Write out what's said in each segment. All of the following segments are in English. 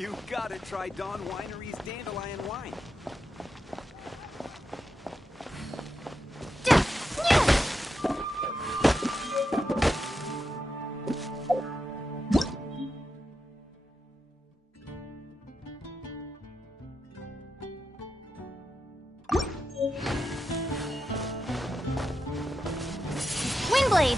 You gotta try Dawn Winery's Dandelion Wine. Windblade!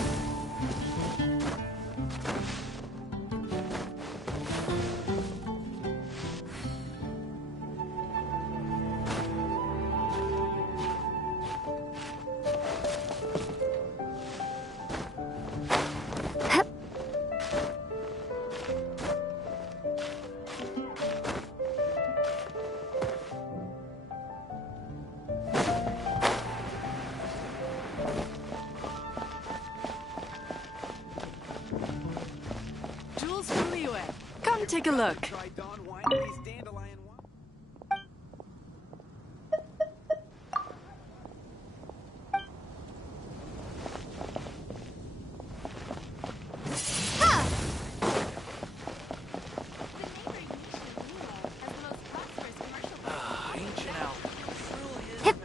Come take a look. Try Dawn Winery's Dandelion Wine. Ancient Owl truly is fast.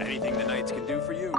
Anything the Knights can do for you.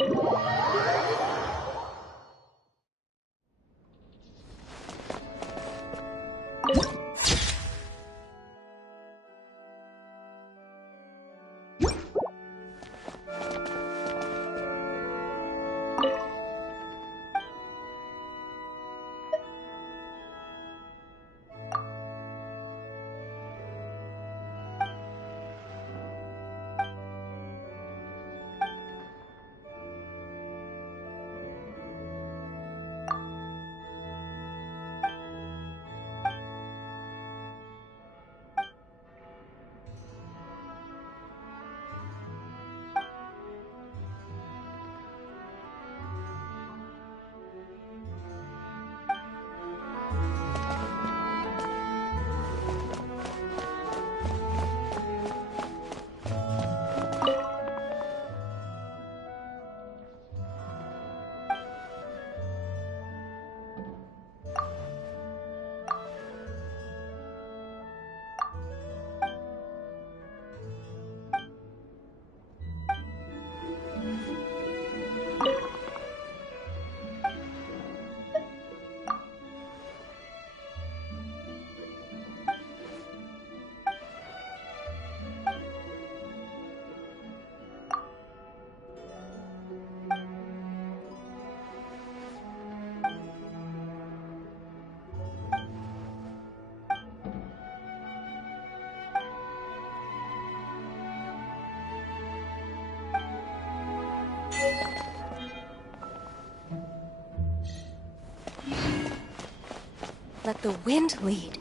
Let the wind lead.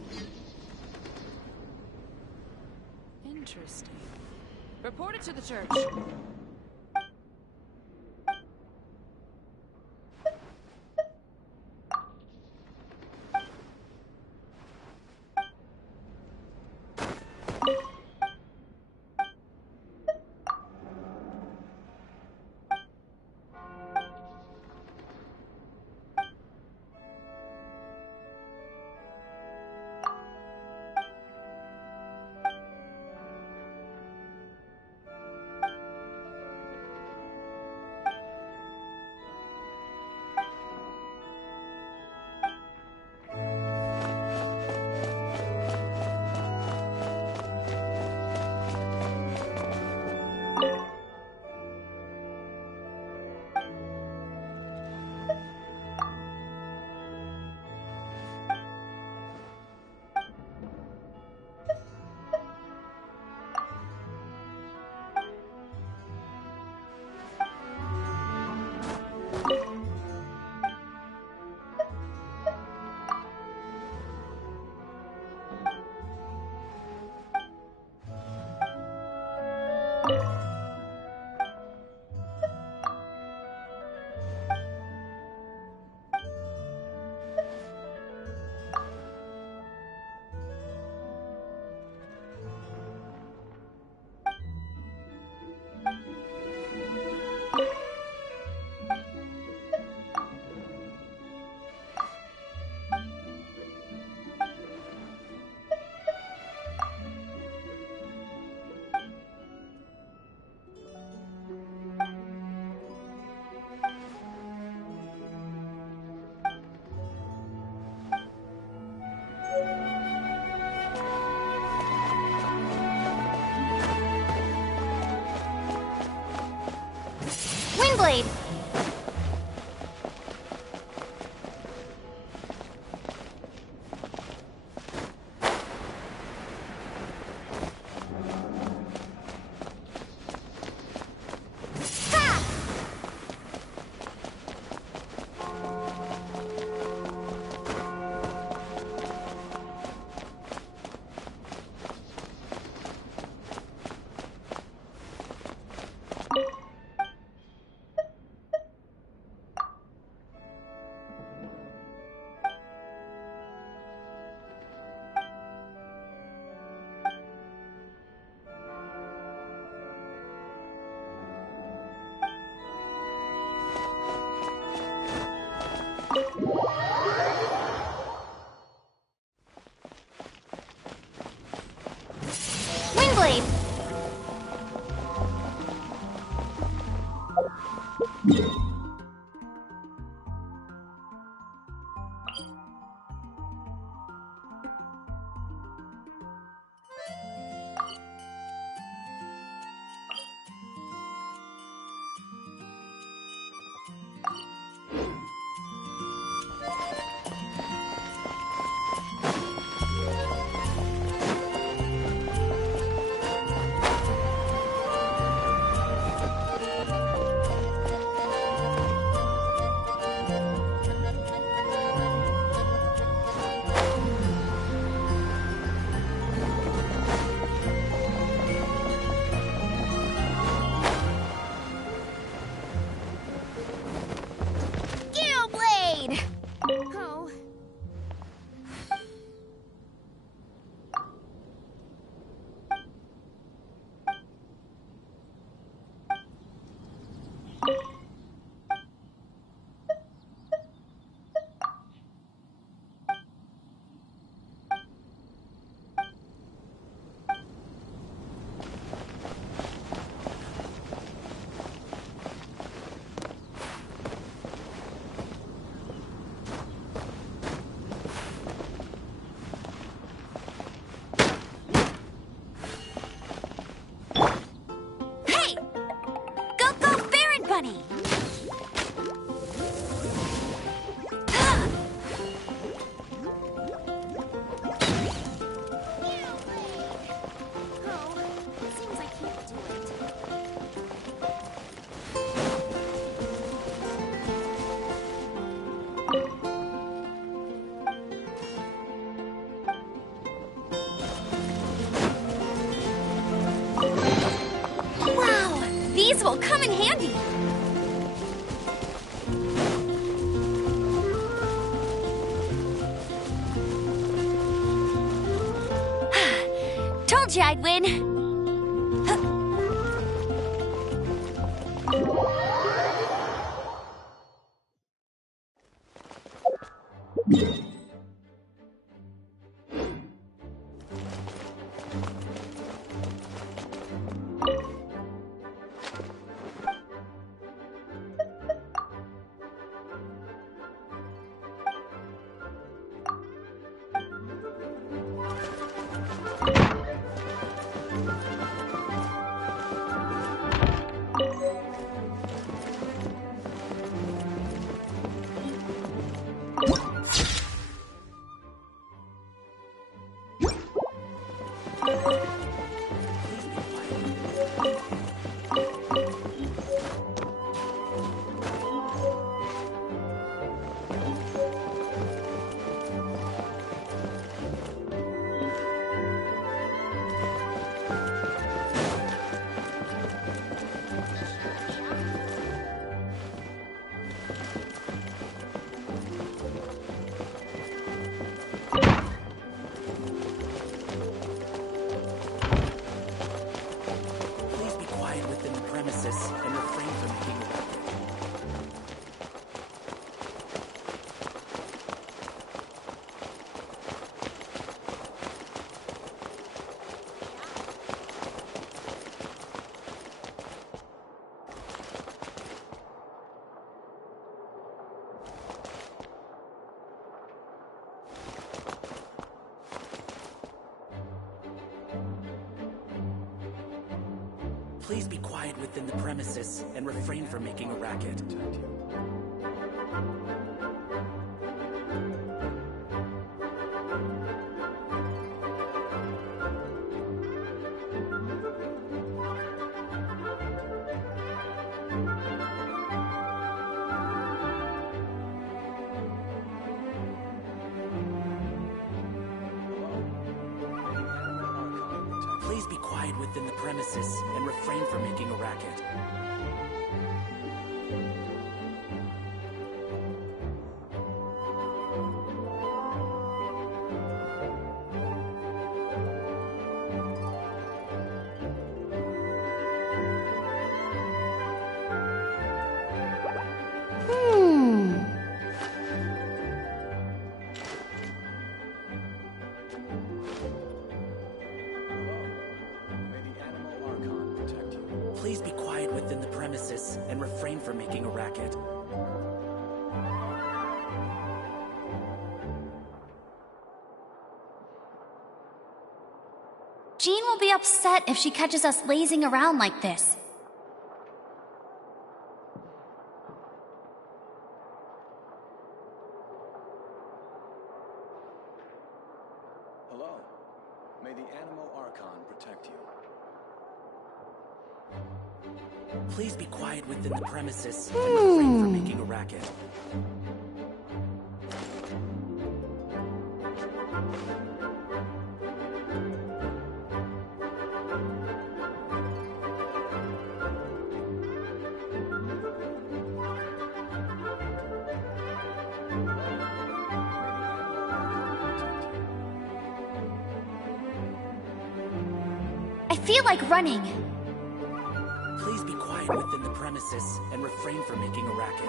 Interesting. Report it to the church. Windblade! will come in handy. Told you I'd win. Please be quiet within the premises and refrain from making a racket. Please be quiet within the premises and refrain from making a racket. Please be quiet within the premises and refrain from making a racket. Jean will be upset if she catches us lazing around like this. Hello. May the Animal Archon protect you. Please be quiet within the premises and refrain from making a racket. I feel like running. Please be quiet within the premises and refrain from making a racket.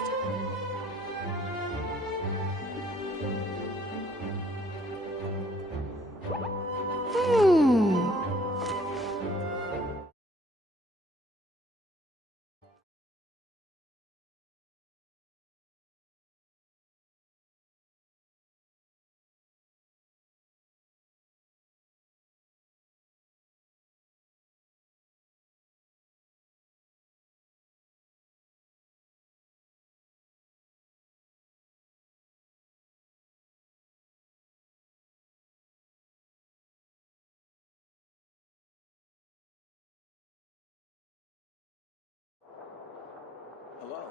Hello.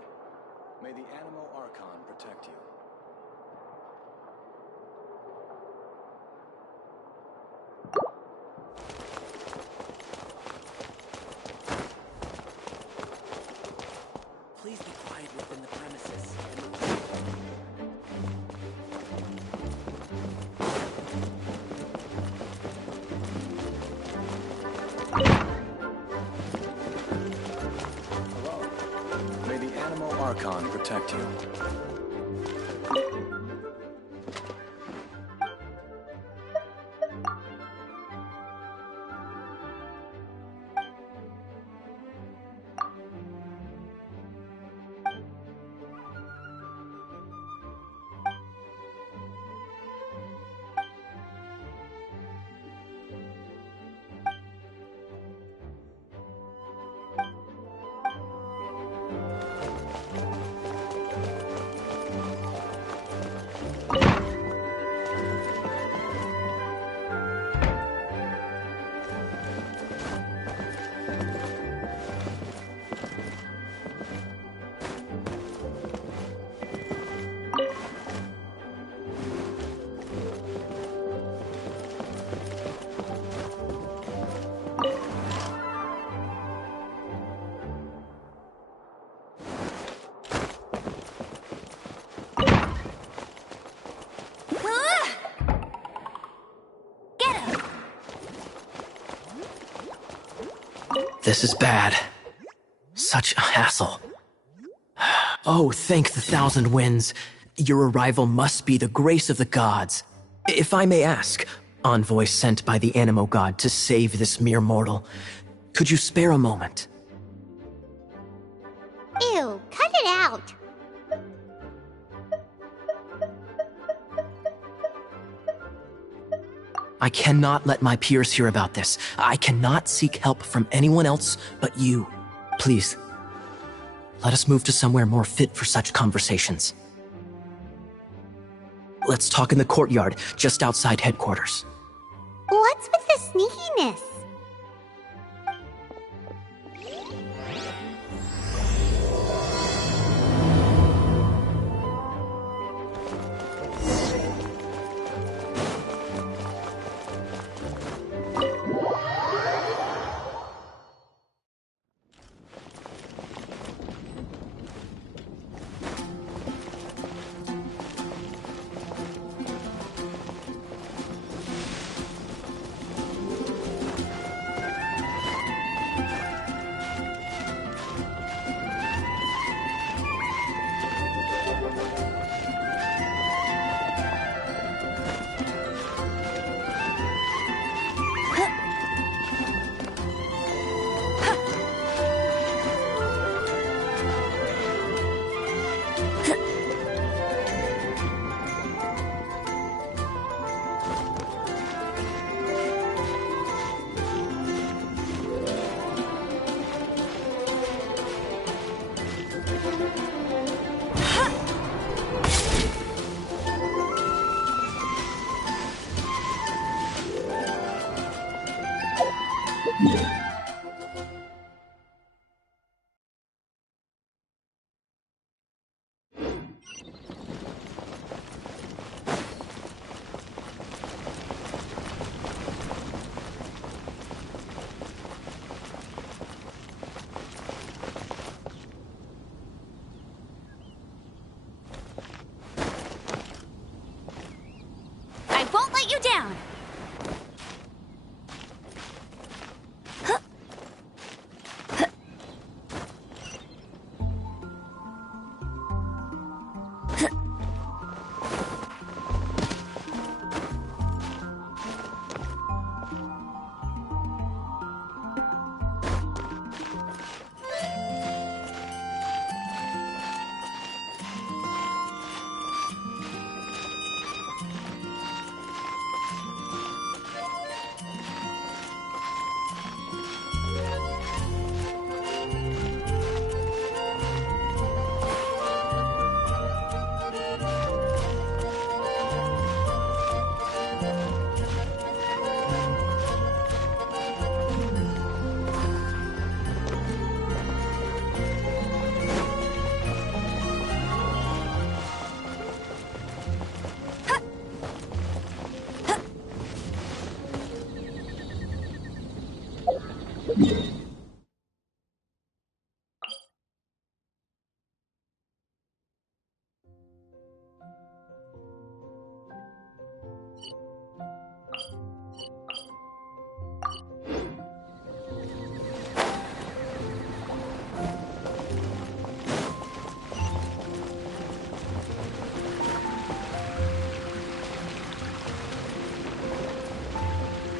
May the Animal Archon protect you. protect you. This is bad. Such a hassle. Oh, thank the thousand winds. Your arrival must be the grace of the gods. If I may ask, envoy sent by the Animo god to save this mere mortal, could you spare a moment? Ew, cut it out. I cannot let my peers hear about this. I cannot seek help from anyone else but you. Please, let us move to somewhere more fit for such conversations. Let's talk in the courtyard, just outside headquarters. What's with the sneakiness? I won't let you down!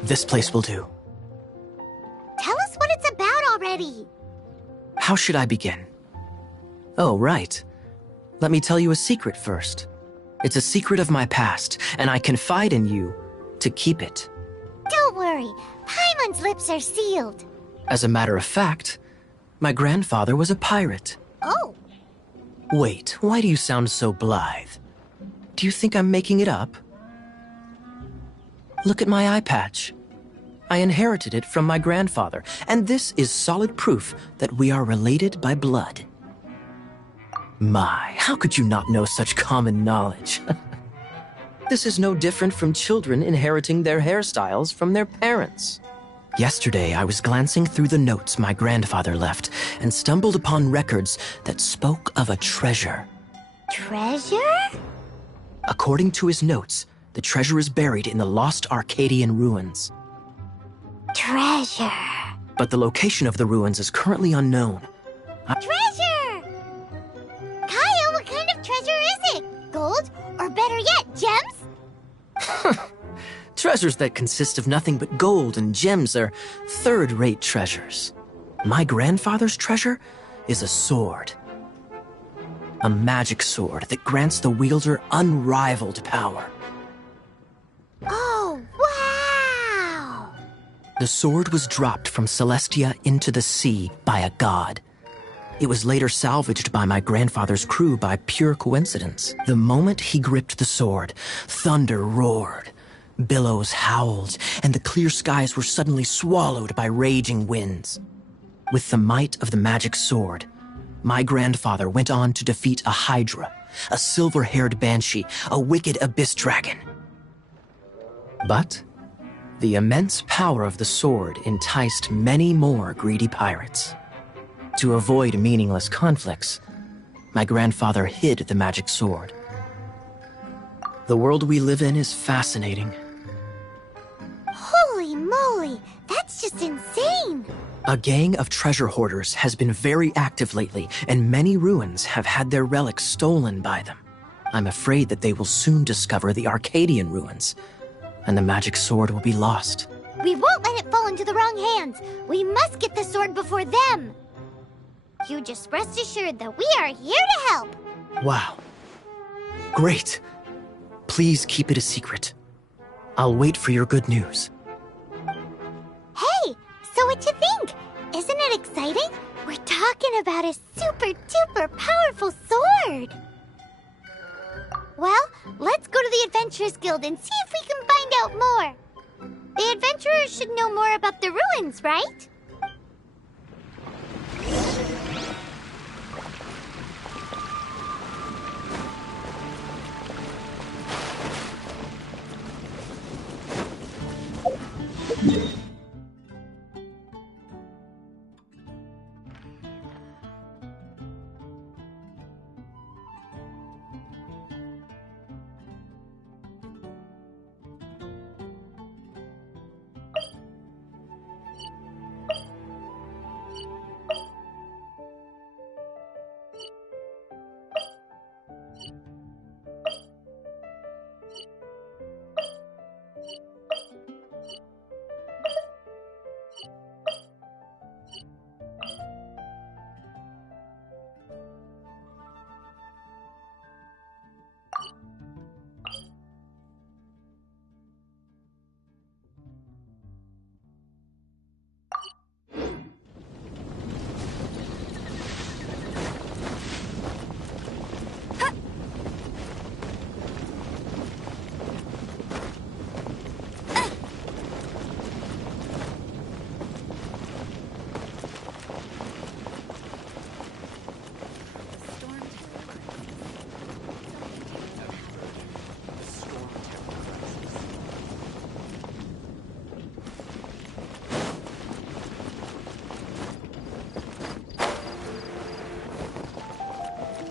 This place will do. Tell us what it's about already. How should I begin? Oh, right. Let me tell you a secret first. It's a secret of my past, and I confide in you to keep it. Don't worry, Paimon's lips are sealed. As a matter of fact, my grandfather was a pirate. Oh, Wait, why do you sound so blithe? Do you think I'm making it up? Look at my eye patch. I inherited it from my grandfather, and this is solid proof that we are related by blood. My, how could you not know such common knowledge? This is no different from children inheriting their hairstyles from their parents. Yesterday, I was glancing through the notes my grandfather left and stumbled upon records that spoke of a treasure. treasure? According to his notes, the treasure is buried in the lost Arcadian ruins. Treasure. But the location of the ruins is currently unknown. Treasure! Kyle, what kind of treasure is it? Gold? Or better yet, gems? Treasures that consist of nothing but gold and gems are third-rate treasures. My grandfather's treasure is a sword. A magic sword that grants the wielder unrivaled power. Oh, wow! The sword was dropped from Celestia into the sea by a god. It was later salvaged by my grandfather's crew by pure coincidence. The moment he gripped the sword, thunder roared, billows howled, and the clear skies were suddenly swallowed by raging winds. With the might of the magic sword, my grandfather went on to defeat a hydra, a silver-haired banshee, a wicked abyss dragon. But the immense power of the sword enticed many more greedy pirates. To avoid meaningless conflicts, my grandfather hid the magic sword. The world we live in is fascinating. Holy moly, that's just insane! A gang of treasure hoarders has been very active lately, and many ruins have had their relics stolen by them. I'm afraid that they will soon discover the Arcadian ruins, and the magic sword will be lost. We won't let it fall into the wrong hands. We must get the sword before them. You just rest assured that we are here to help. Wow. Great. Please keep it a secret. I'll wait for your good news. Hey, so what you think? Isn't it exciting? We're talking about a super-duper powerful sword. Well, let's go to the Adventurers Guild and see if we can find out more. The adventurers should know more about the ruins, right?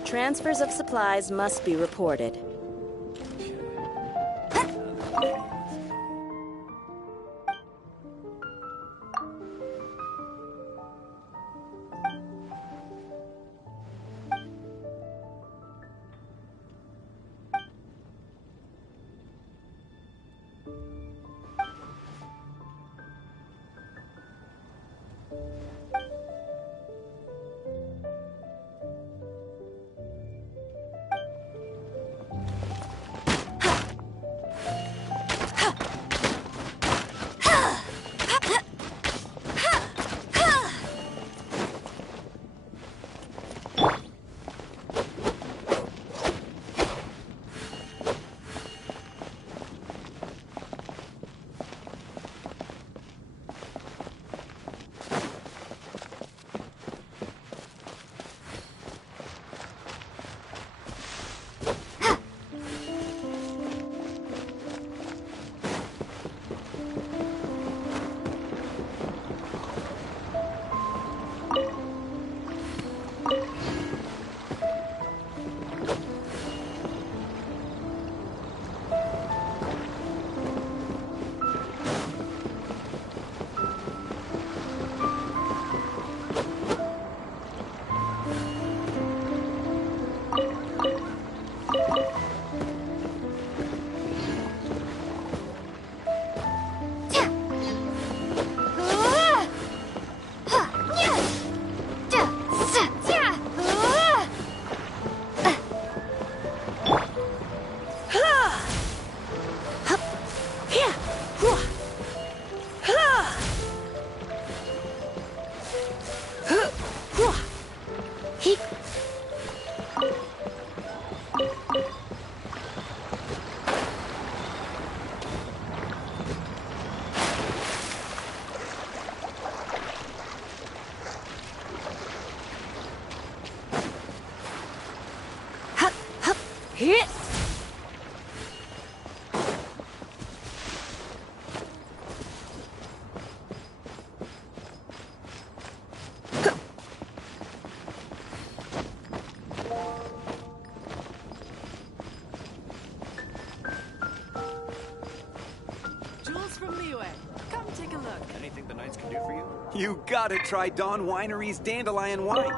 Transfers of supplies must be reported. think the Knights can do for you? You gotta try Dawn Winery's Dandelion Wine.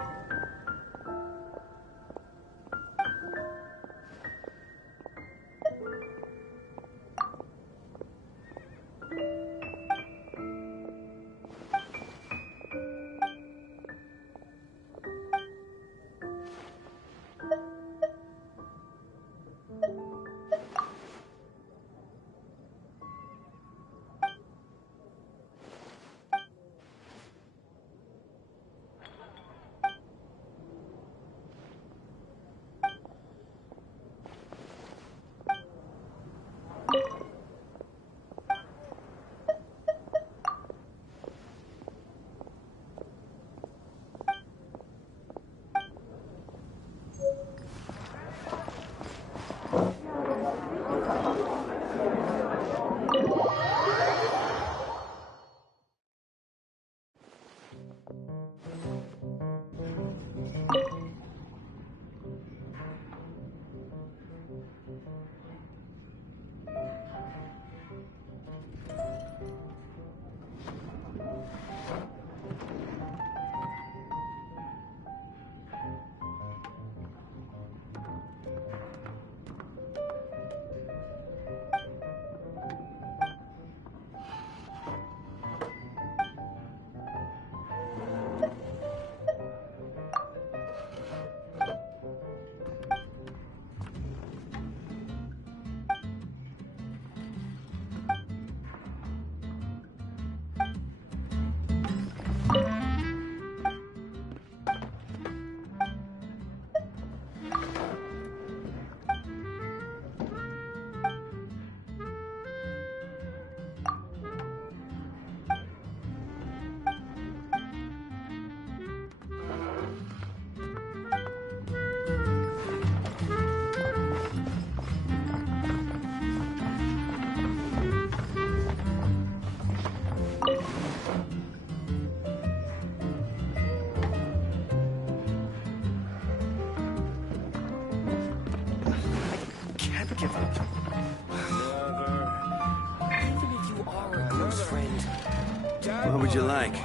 Give up. Even if you are a close friend. What would you like?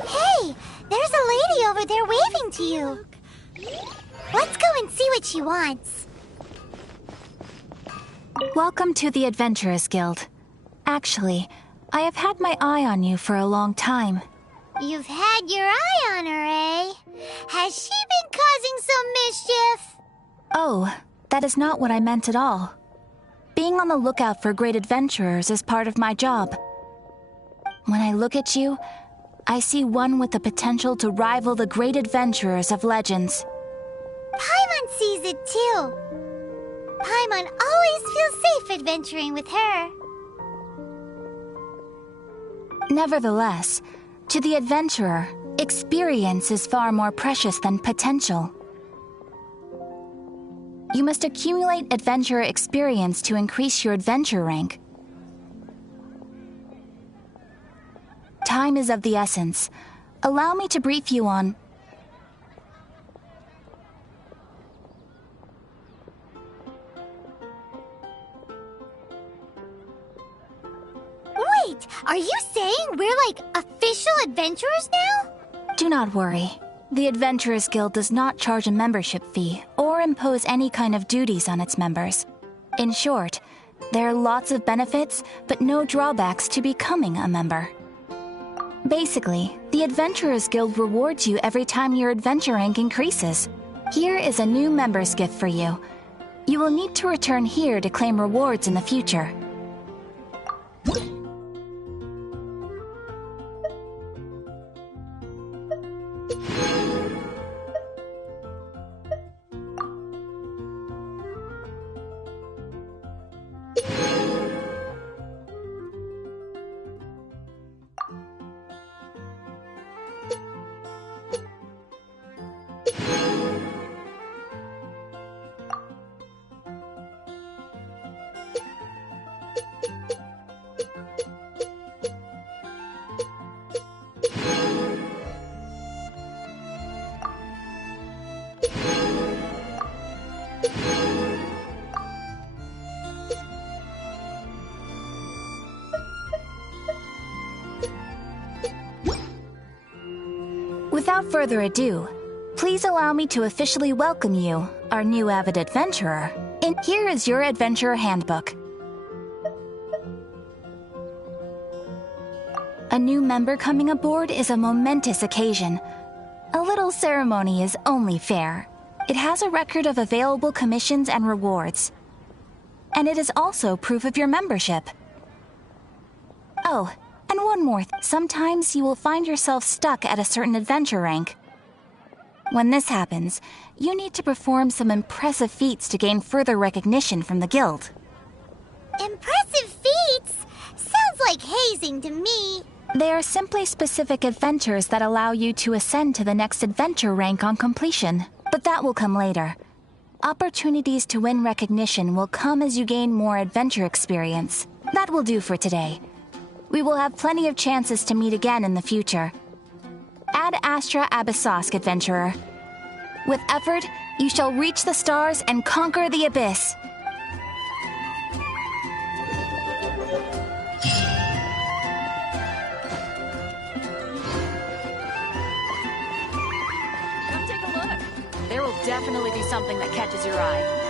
Hey, there's a lady over there waving to you. Let's go and see what she wants. Welcome to the Adventurers Guild. Actually, I have had my eye on you for a long time. You've had your eye on her, eh? Has she been causing some mischief? Oh, that is not what I meant at all. Being on the lookout for great adventurers is part of my job. When I look at you, I see one with the potential to rival the great adventurers of legends. Paimon sees it too. Paimon always feels safe adventuring with her. Nevertheless, to the adventurer, experience is far more precious than potential. You must accumulate adventurer experience to increase your adventure rank. Time is of the essence. Allow me to brief you on... Wait, are you saying we're like official adventurers now? Do not worry. The Adventurers Guild does not charge a membership fee or impose any kind of duties on its members. In short, there are lots of benefits, but no drawbacks to becoming a member. Basically, the Adventurers Guild rewards you every time your adventure rank increases. Here is a new member's gift for you. You will need to return here to claim rewards in the future. Without further ado, please allow me to officially welcome you, our new avid adventurer. And here is your adventurer handbook. A new member coming aboard is a momentous occasion. A little ceremony is only fair. It has a record of available commissions and rewards. And it is also proof of your membership. Oh, and one more thing. Sometimes you will find yourself stuck at a certain adventure rank. When this happens, you need to perform some impressive feats to gain further recognition from the guild. Impressive feats? Sounds like hazing to me. They are simply specific adventures that allow you to ascend to the next adventure rank on completion, but that will come later. Opportunities to win recognition will come as you gain more adventure experience. That will do for today. We will have plenty of chances to meet again in the future. Ad Astra Abyssosk, adventurer. With effort, you shall reach the stars and conquer the abyss. Come take a look. There will definitely be something that catches your eye.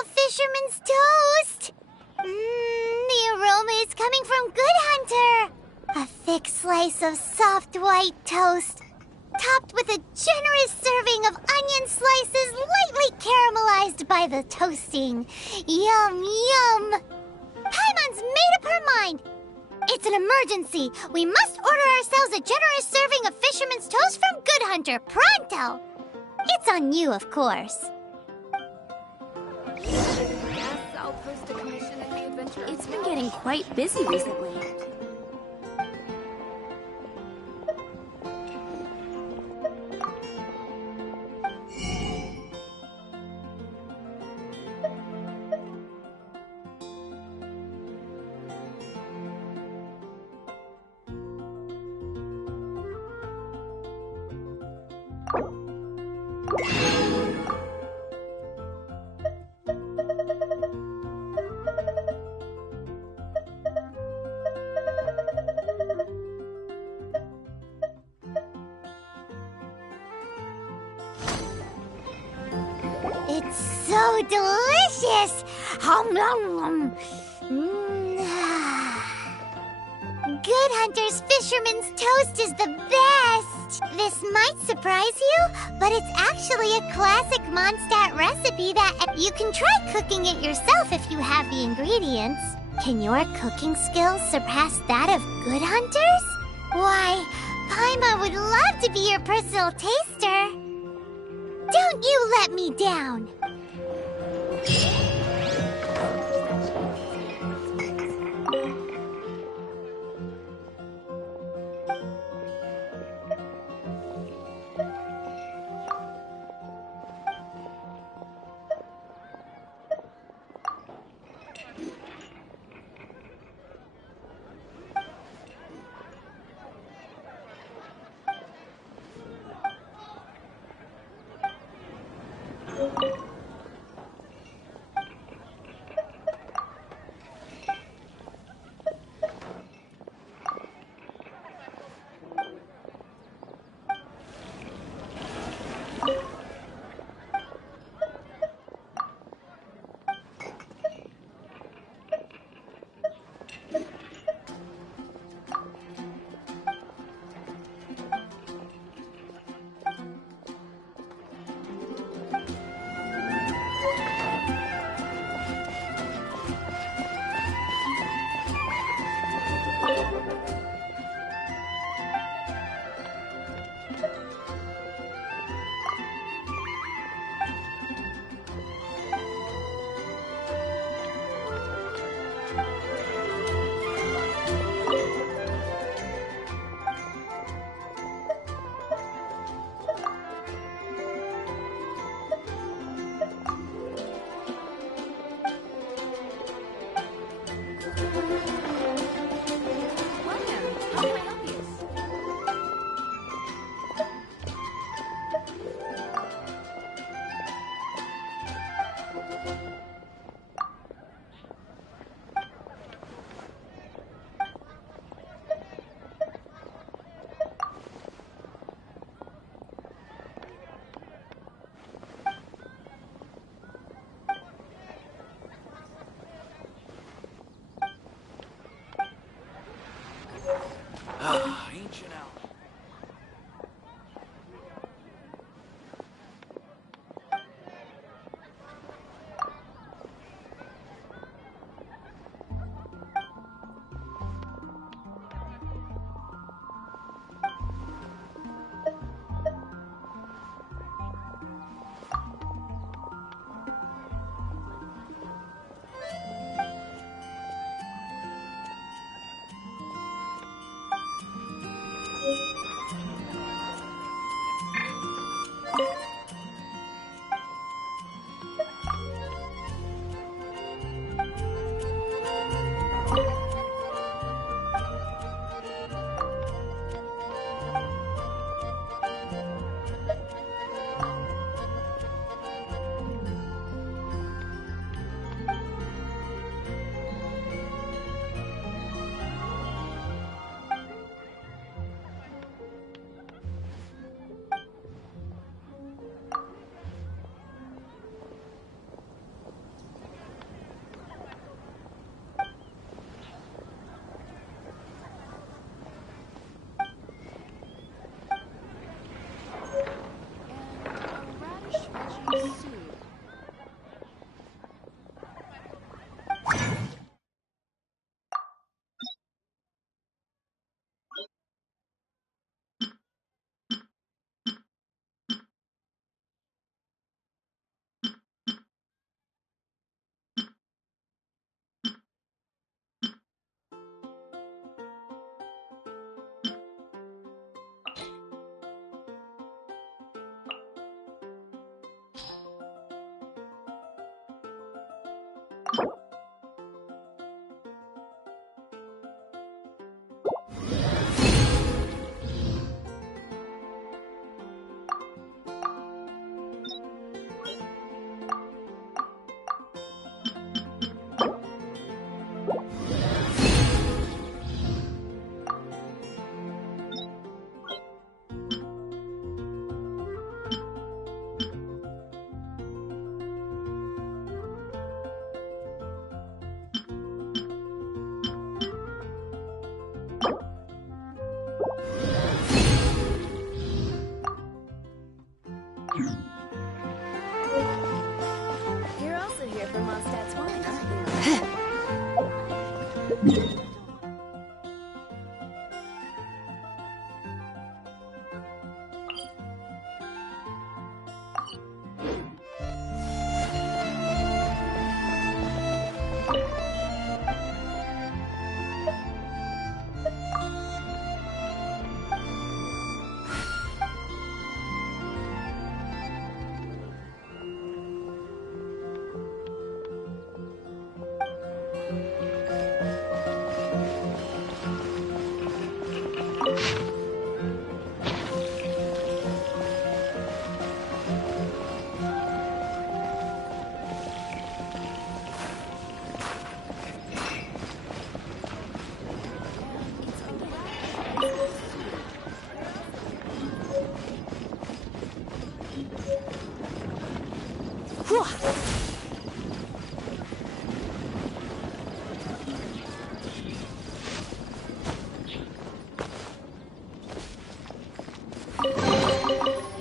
smell fisherman's toast! The aroma is coming from Good Hunter! A thick slice of soft white toast, topped with a generous serving of onion slices lightly caramelized by the toasting. Yum, yum! Paimon's made up her mind! It's an emergency! We must order ourselves a generous serving of fisherman's toast from Good Hunter, pronto! It's on you, of course. It's been getting quite busy recently. It's so delicious! Hum, nom, nom. Good Hunter's Fisherman's Toast is the best! This might surprise you, but it's actually a classic Mondstadt recipe that you can try cooking it yourself if you have the ingredients. Can your cooking skills surpass that of Good Hunter's? Why, Paima would love to be your personal taster. Don't you let me down!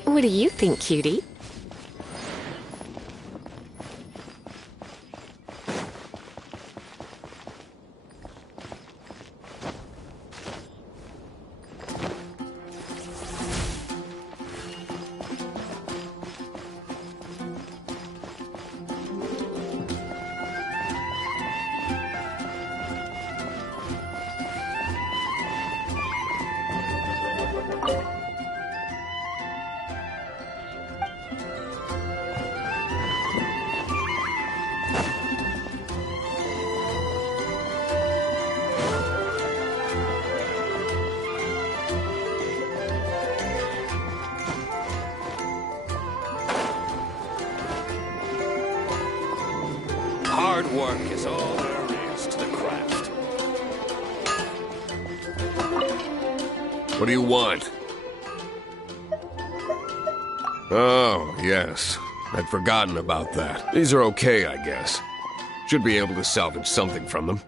What do you think, cutie? Hard work is all there is to the craft. What do you want? Oh, yes. I'd forgotten about that. These are okay, I guess. Should be able to salvage something from them.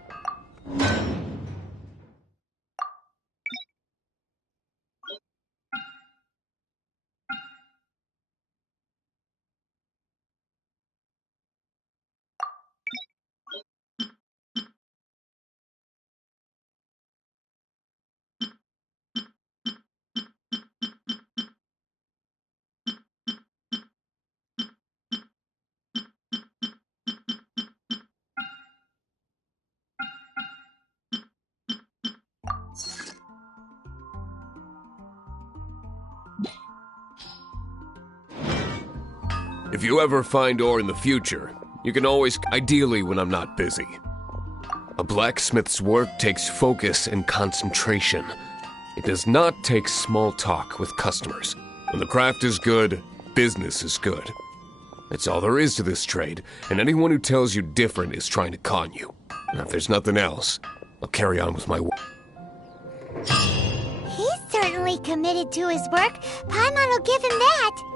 If you ever find ore in the future, you can always, ideally when I'm not busy. A blacksmith's work takes focus and concentration. It does not take small talk with customers. When the craft is good, business is good. That's all there is to this trade, and anyone who tells you different is trying to con you. Now, if there's nothing else, I'll carry on with my work. He's certainly committed to his work. Paimon will give him that.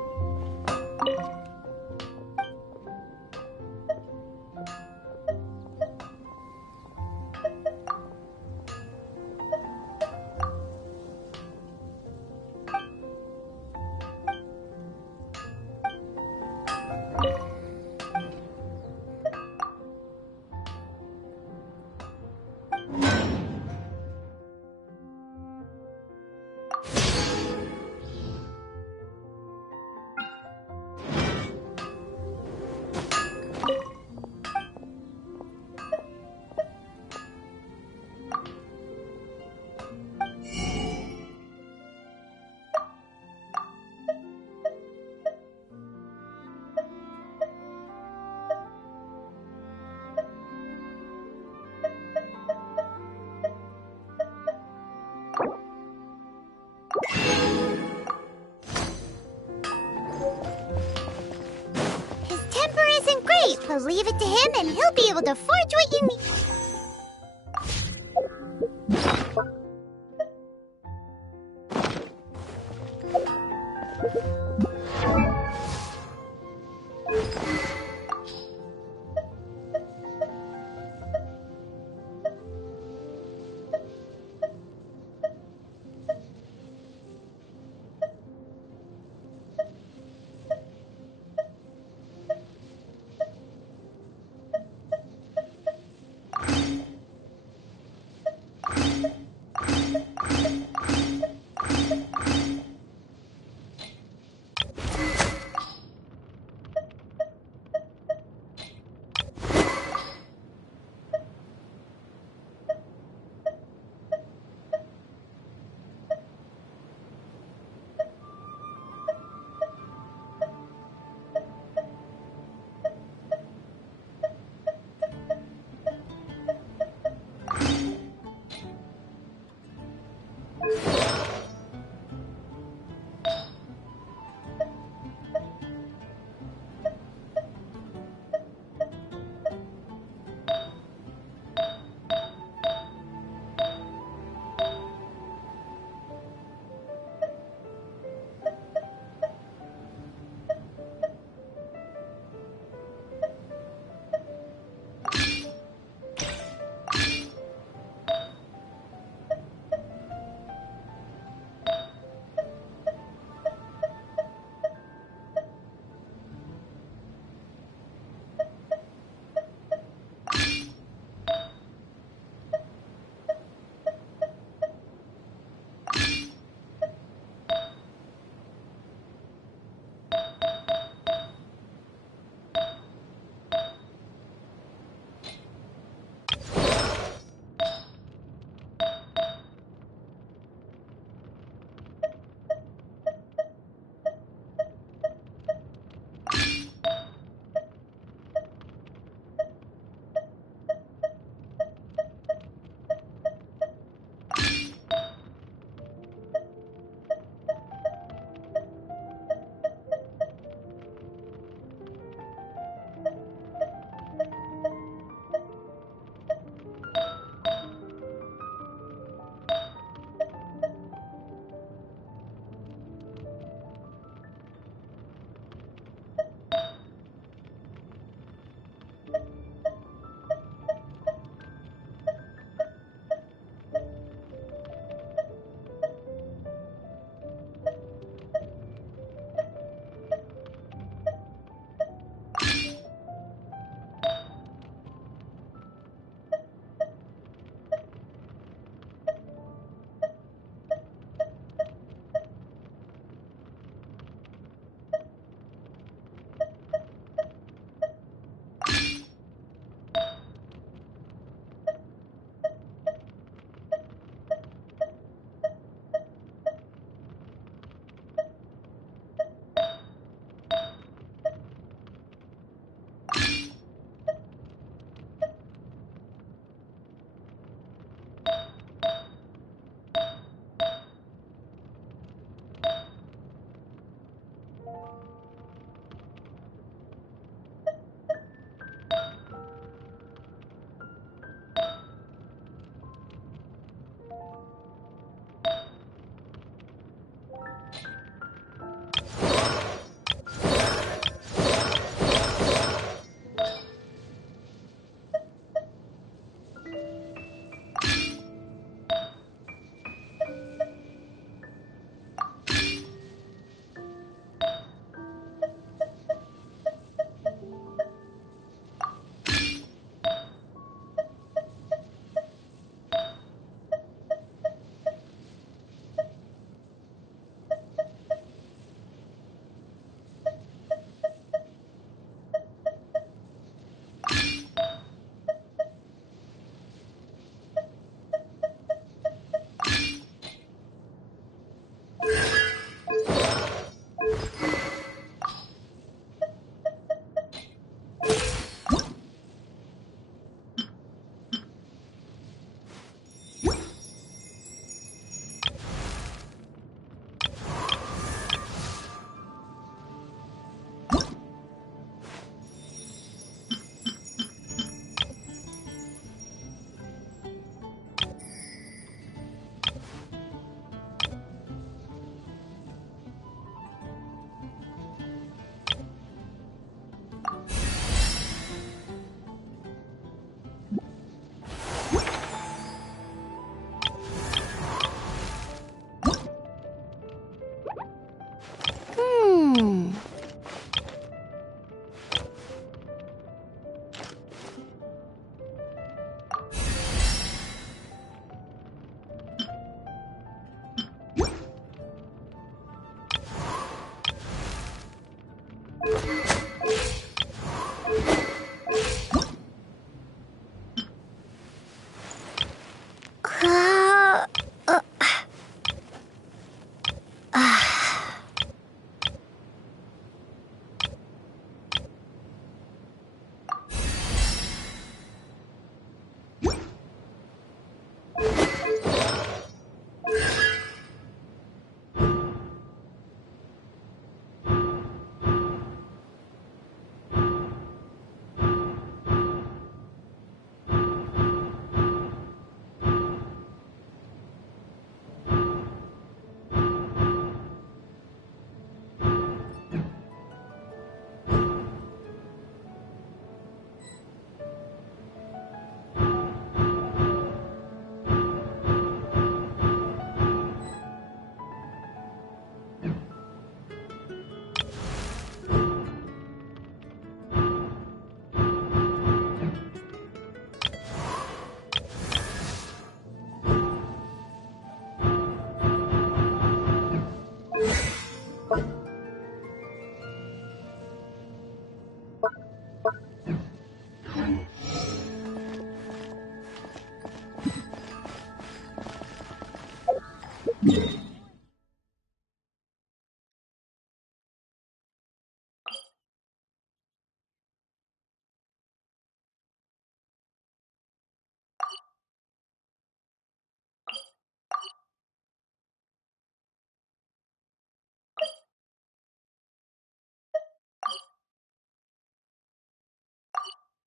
His temper isn't great, but leave it to him and he'll be able to forge what you need.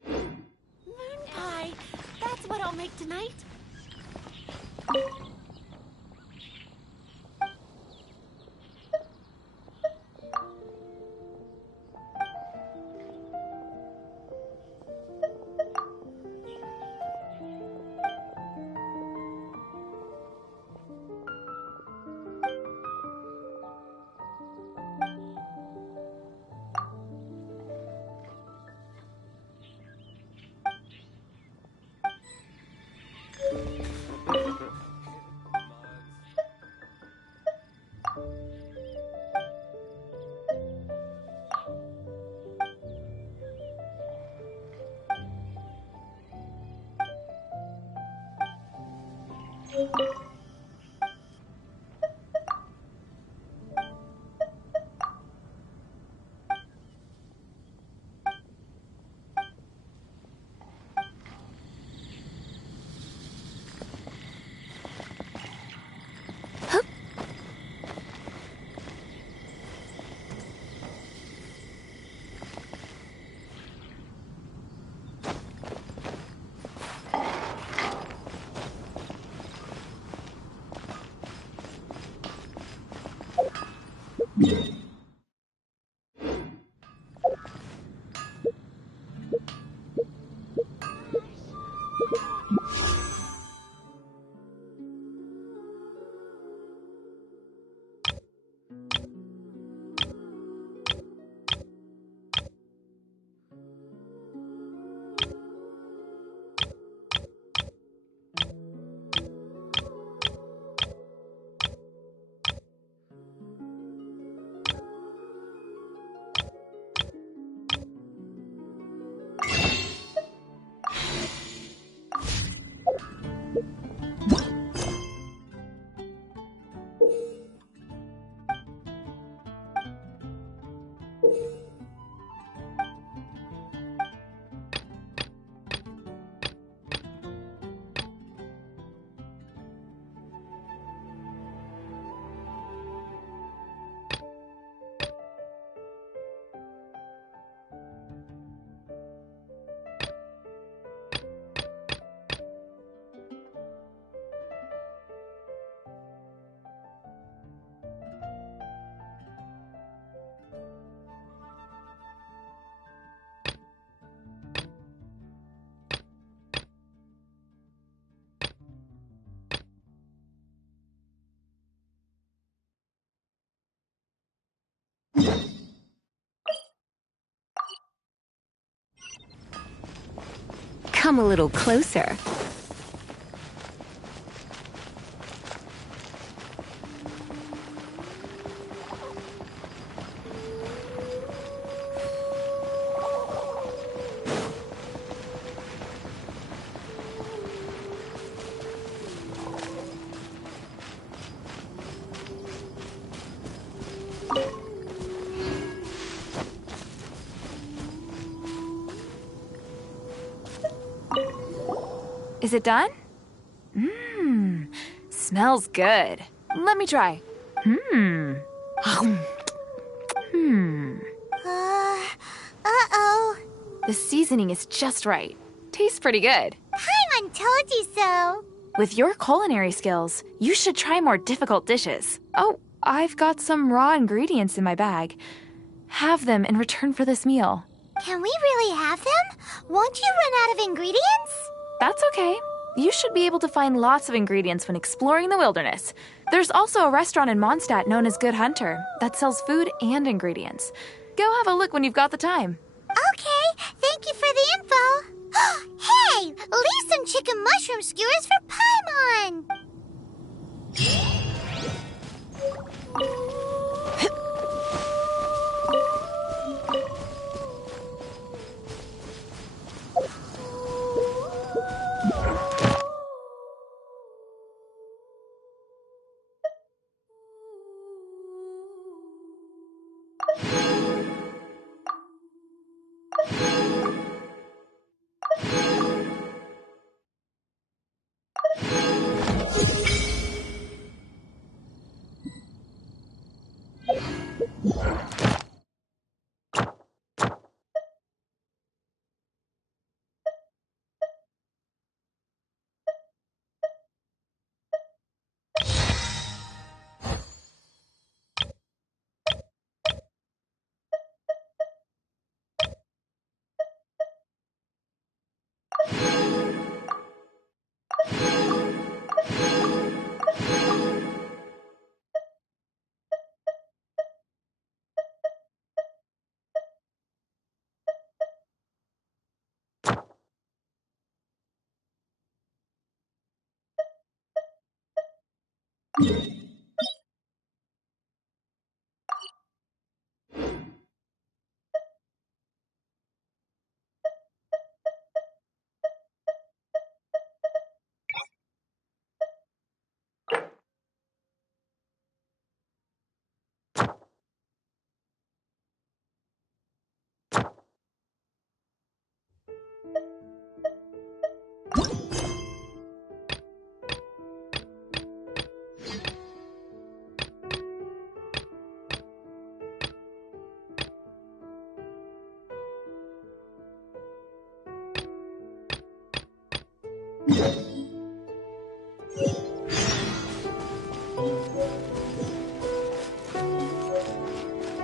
Moon pie. That's what I'll make tonight. Come a little closer. Is it done? Mmm, smells good. Let me try. Uh-oh. The seasoning is just right. Tastes pretty good. Paimon told you so. With your culinary skills, you should try more difficult dishes. Oh, I've got some raw ingredients in my bag. Have them in return for this meal. Can we really have them? Won't you run out of ingredients? That's okay. You should be able to find lots of ingredients when exploring the wilderness. There's also a restaurant in Mondstadt known as Good Hunter that sells food and ingredients. Go have a look when you've got the time. Okay, thank you for the info. Hey, leave some chicken mushroom skewers for Paimon.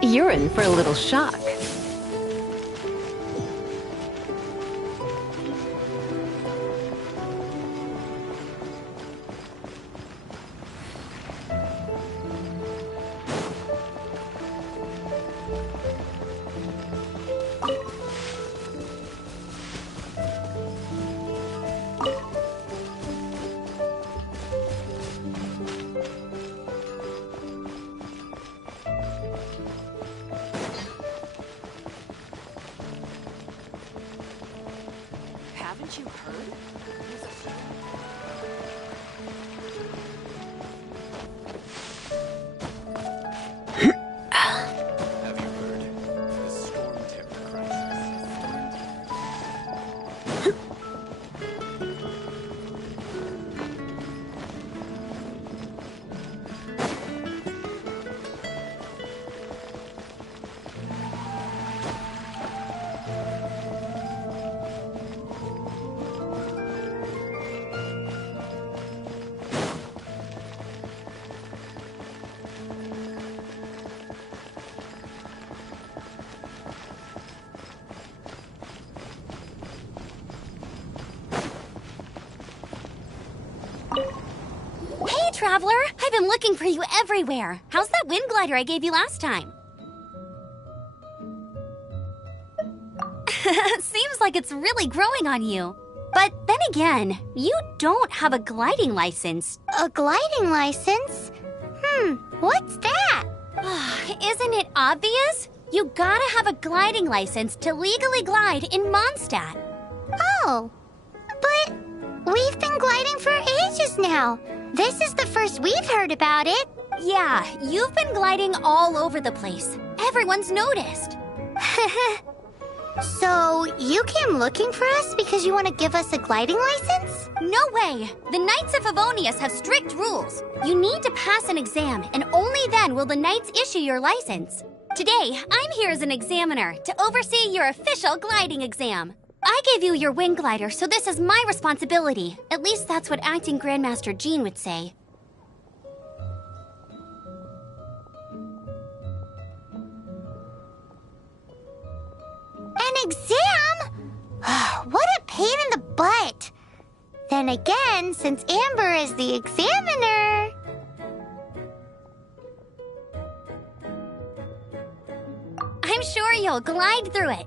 You're in for a little shock. Haven't you heard? There's a Have you heard? The storm terror crisis. Hey, Traveler! I've been looking for you everywhere. How's that wind glider I gave you last time? Seems like it's really growing on you. But then again, you don't have a gliding license. A gliding license? What's that? Isn't it obvious? You gotta have a gliding license to legally glide in Mondstadt. Oh, but we've been gliding for ages now. This is the first we've heard about it. Yeah, you've been gliding all over the place. Everyone's noticed. So, you came looking for us because you want to give us a gliding license? No way! The Knights of Favonius have strict rules. You need to pass an exam, and only then will the Knights issue your license. Today, I'm here as an examiner to oversee your official gliding exam. I gave you your wing glider, so this is my responsibility. At least that's what Acting Grandmaster Jean would say. An exam? What a pain in the butt. Then again, since Amber is the examiner... I'm sure you'll glide through it.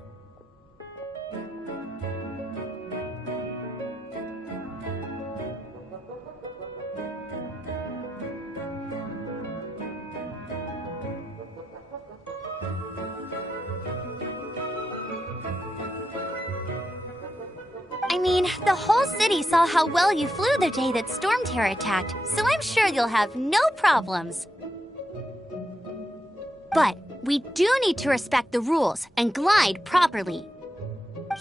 I mean, the whole city saw how well you flew the day that Storm Terror attacked, so I'm sure you'll have no problems. But we do need to respect the rules and glide properly.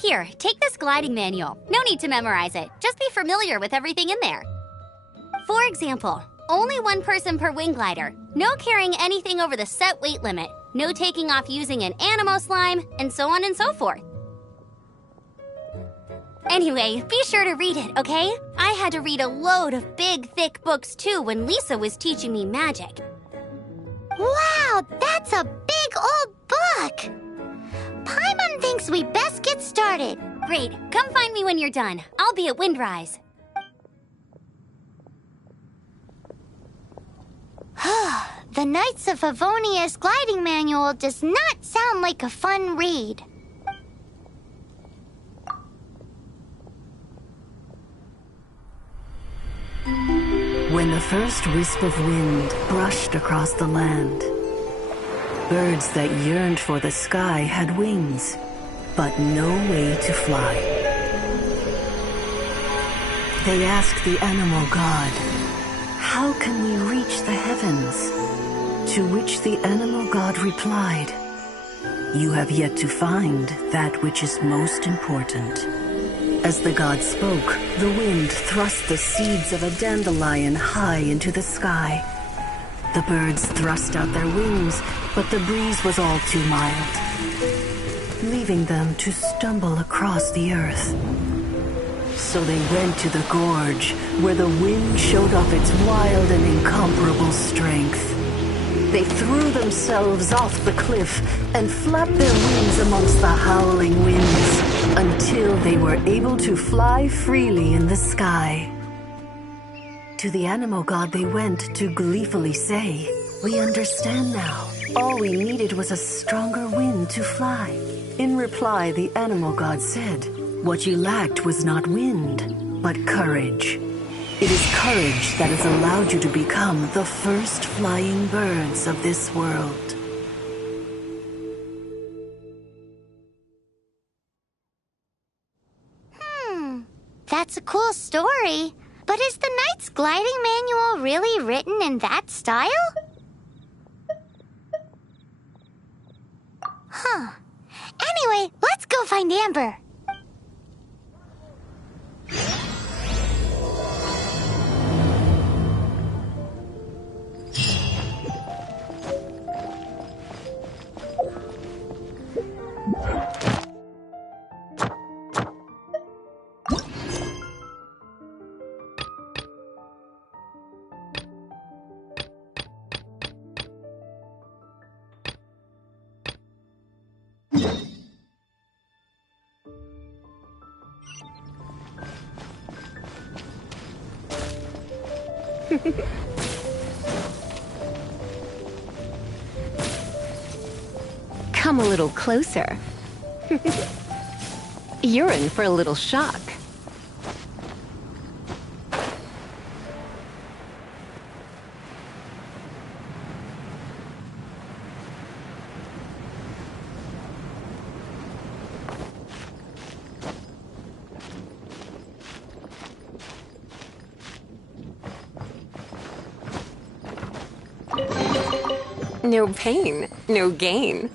Here, take this gliding manual. No need to memorize it. Just be familiar with everything in there. For example, only one person per wing glider. No carrying anything over the set weight limit. No taking off using an animo slime, and so on and so forth. Anyway, be sure to read it, okay? I had to read a load of big, thick books too when Lisa was teaching me magic. Wow, that's a big old book! Paimon thinks we best get started. Great, come find me when you're done. I'll be at Windrise. The Knights of Favonius gliding manual does not sound like a fun read. When the first wisp of wind brushed across the land, birds that yearned for the sky had wings, but no way to fly. They asked the animal god, "How can we reach the heavens?" To which the animal god replied, "You have yet to find that which is most important." As the god spoke, the wind thrust the seeds of a dandelion high into the sky. The birds thrust out their wings, but the breeze was all too mild, leaving them to stumble across the earth. So they went to the gorge, where the wind showed off its wild and incomparable strength. They threw themselves off the cliff and flapped their wings amongst the howling winds until they were able to fly freely in the sky. To the animal god they went to gleefully say, "We understand now. All we needed was a stronger wind to fly." In reply, the animal god said, "What you lacked was not wind, but courage. It is courage that has allowed you to become the first flying birds of this world." That's a cool story. But is the Knight's Gliding Manual really written in that style? Huh. Anyway, let's go find Amber. Come a little closer. You're in for a little shock. No pain, no gain.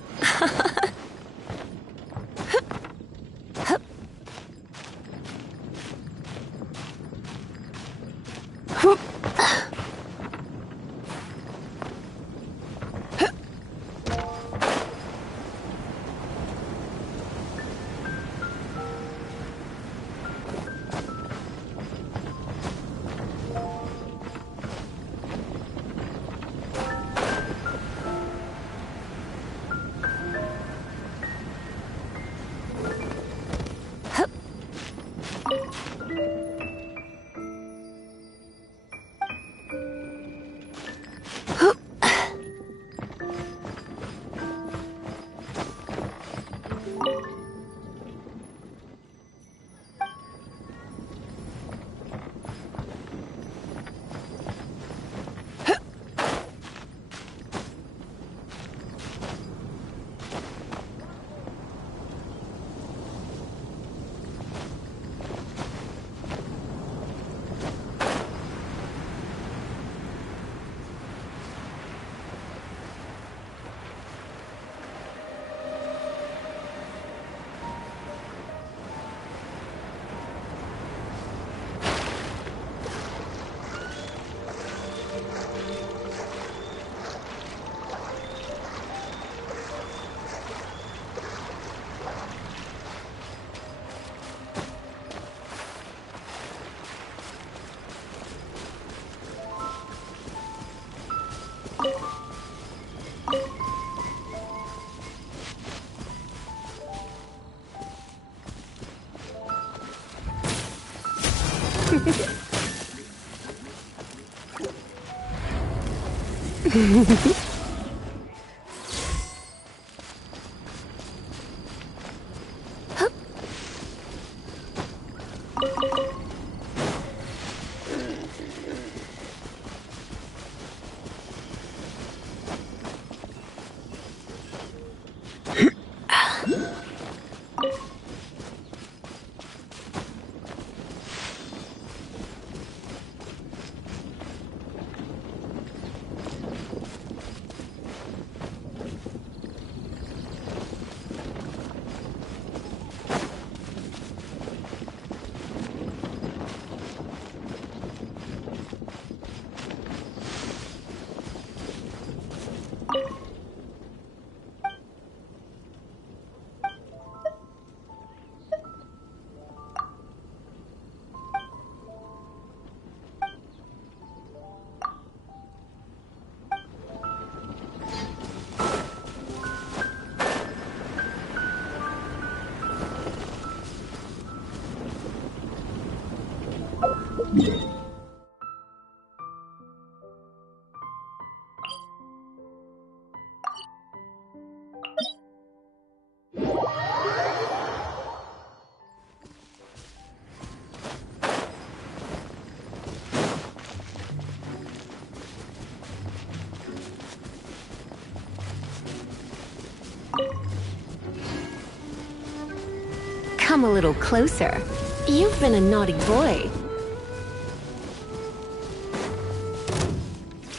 Come a little closer. You've been a naughty boy.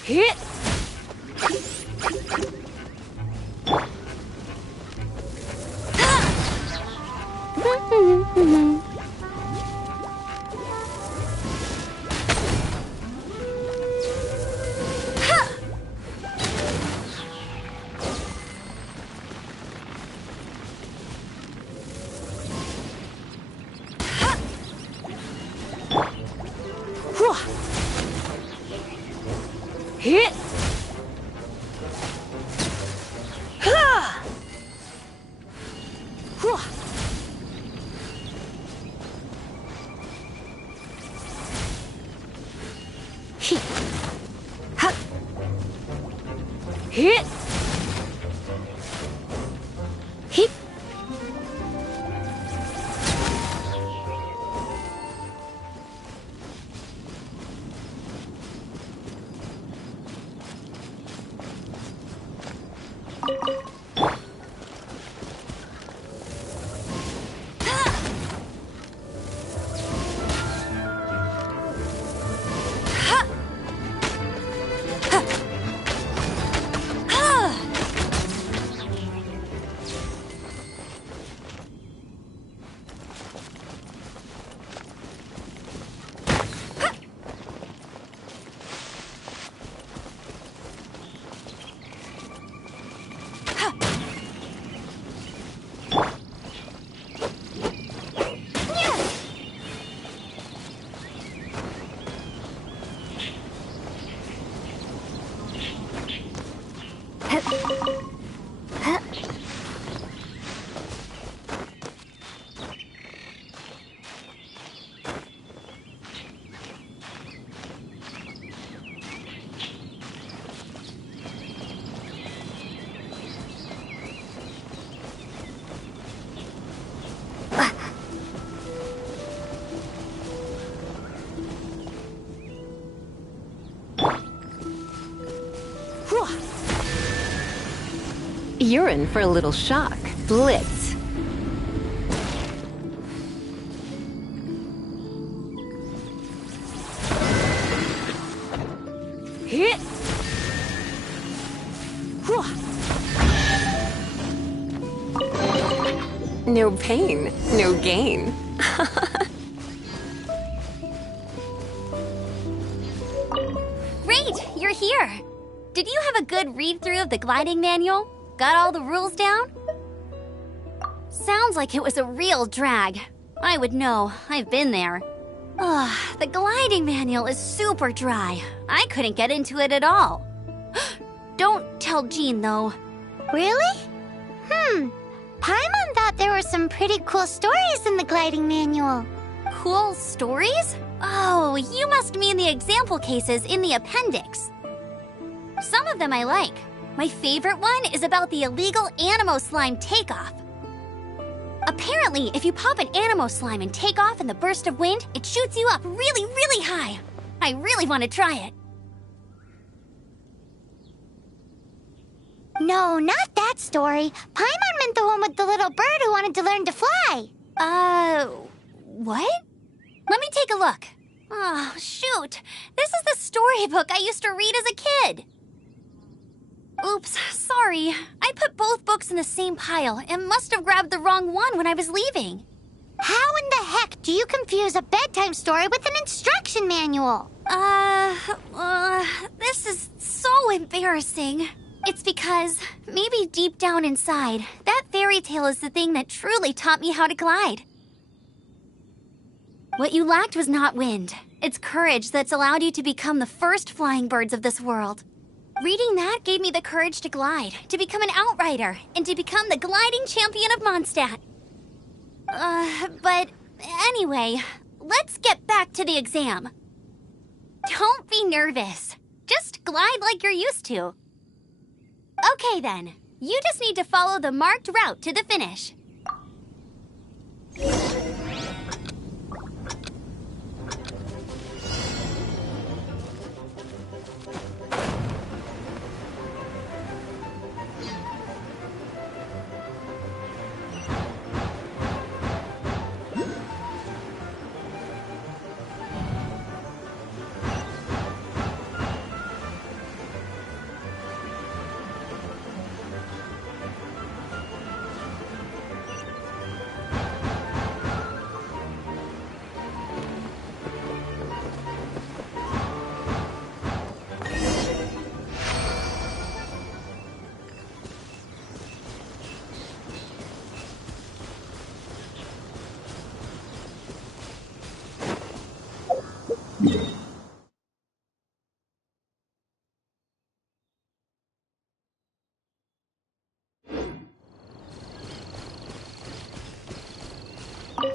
Hit! Hit! Ha! Hit! Ha! Hit! Hit! You're in for a little shock. Blitz. Hit! No pain, no gain. Great, you're here. Did you have a good read-through of the gliding manual? Got all the rules down? Sounds like it was a real drag. I would know. I've been there. Ugh, the gliding manual is super dry. I couldn't get into it at all. Don't tell Jean, though. Really? Paimon thought there were some pretty cool stories in the gliding manual. Cool stories? Oh, you must mean the example cases in the appendix. Some of them I like. My favorite one is about the illegal Animo Slime takeoff. Apparently, if you pop an Animo Slime and take off in the burst of wind, it shoots you up really, really high. I really want to try it. No, not that story. Paimon meant the one with the little bird who wanted to learn to fly. What? Let me take a look. Oh, shoot. This is the storybook I used to read as a kid. Oops, sorry. I put both books in the same pile and must have grabbed the wrong one when I was leaving. How in the heck do you confuse a bedtime story with an instruction manual? This is so embarrassing. It's because, maybe deep down inside, that fairy tale is the thing that truly taught me how to glide. What you lacked was not wind. It's courage that's allowed you to become the first flying birds of this world. Reading that gave me the courage to glide, to become an outrider, and to become the gliding champion of Mondstadt. But anyway, let's get back to the exam. Don't be nervous. Just glide like you're used to. Okay then, you just need to follow the marked route to the finish.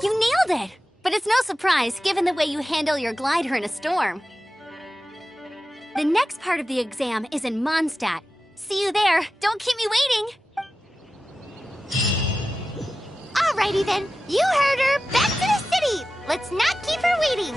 You nailed it! But it's no surprise, given the way you handle your glider in a storm. The next part of the exam is in Mondstadt. See you there. Don't keep me waiting. Alrighty then. You heard her. Back to the city. Let's not keep her waiting.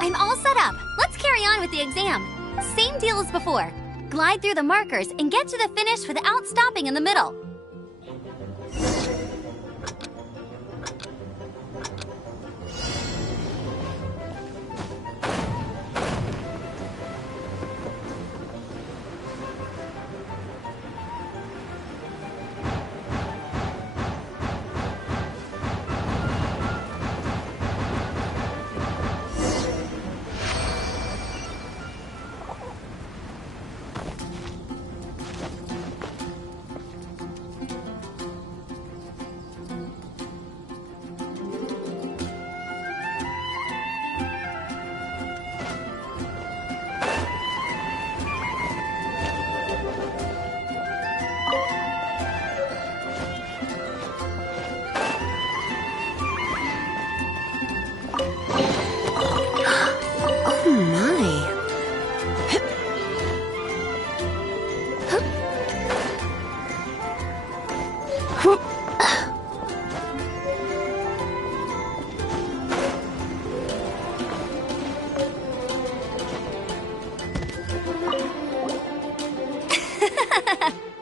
I'm all set up. Let's carry on with the exam. Same deal as before. Glide through the markers and get to the finish without stopping in the middle.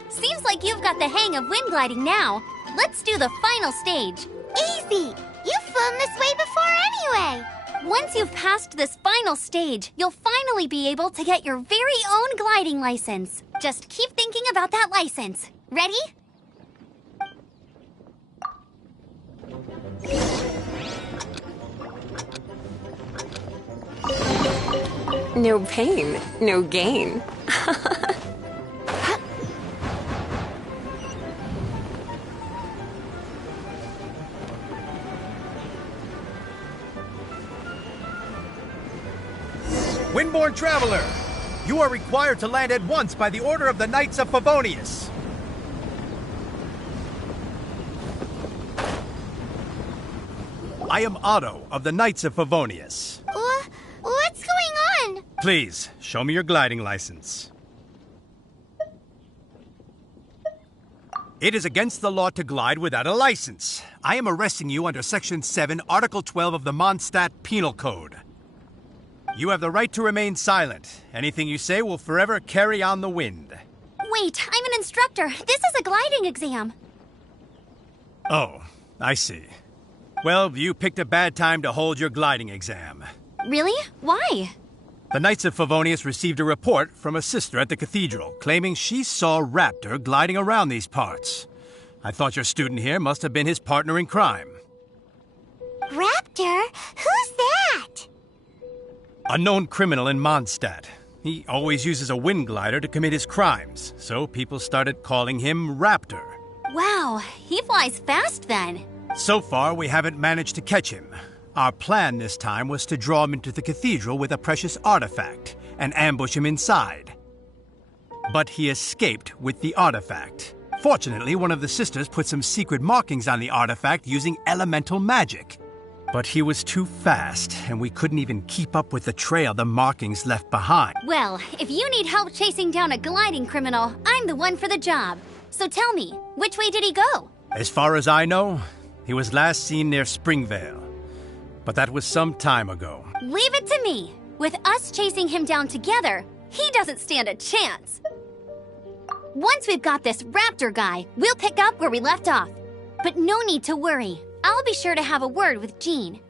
Seems like you've got the hang of wind gliding now. Let's do the final stage. Easy! You've flown this way before anyway! Once you've passed this final stage, you'll finally be able to get your very own gliding license. Just keep thinking about that license. Ready? No pain, no gain. Windborne Traveler, you are required to land at once by the order of the Knights of Favonius. I am Otto of the Knights of Favonius. What's going on? Please, show me your gliding license. It is against the law to glide without a license. I am arresting you under Section 7, Article 12 of the Mondstadt Penal Code. You have the right to remain silent. Anything you say will forever carry on the wind. Wait, I'm an instructor. This is a gliding exam. Oh, I see. Well, you picked a bad time to hold your gliding exam. Really? Why? The Knights of Favonius received a report from a sister at the cathedral claiming she saw Raptor gliding around these parts. I thought your student here must have been his partner in crime. Raptor? Who's that? A known criminal in Mondstadt. He always uses a wind glider to commit his crimes, so people started calling him Raptor. Wow, he flies fast then. So far, we haven't managed to catch him. Our plan this time was to draw him into the cathedral with a precious artifact and ambush him inside. But he escaped with the artifact. Fortunately, one of the sisters put some secret markings on the artifact using elemental magic. But he was too fast, and we couldn't even keep up with the trail the markings left behind. Well, if you need help chasing down a gliding criminal, I'm the one for the job. So tell me, which way did he go? As far as I know, he was last seen near Springvale. But that was some time ago. Leave it to me. With us chasing him down together, he doesn't stand a chance. Once we've got this Raptor guy, we'll pick up where we left off. But no need to worry. I'll be sure to have a word with Jean.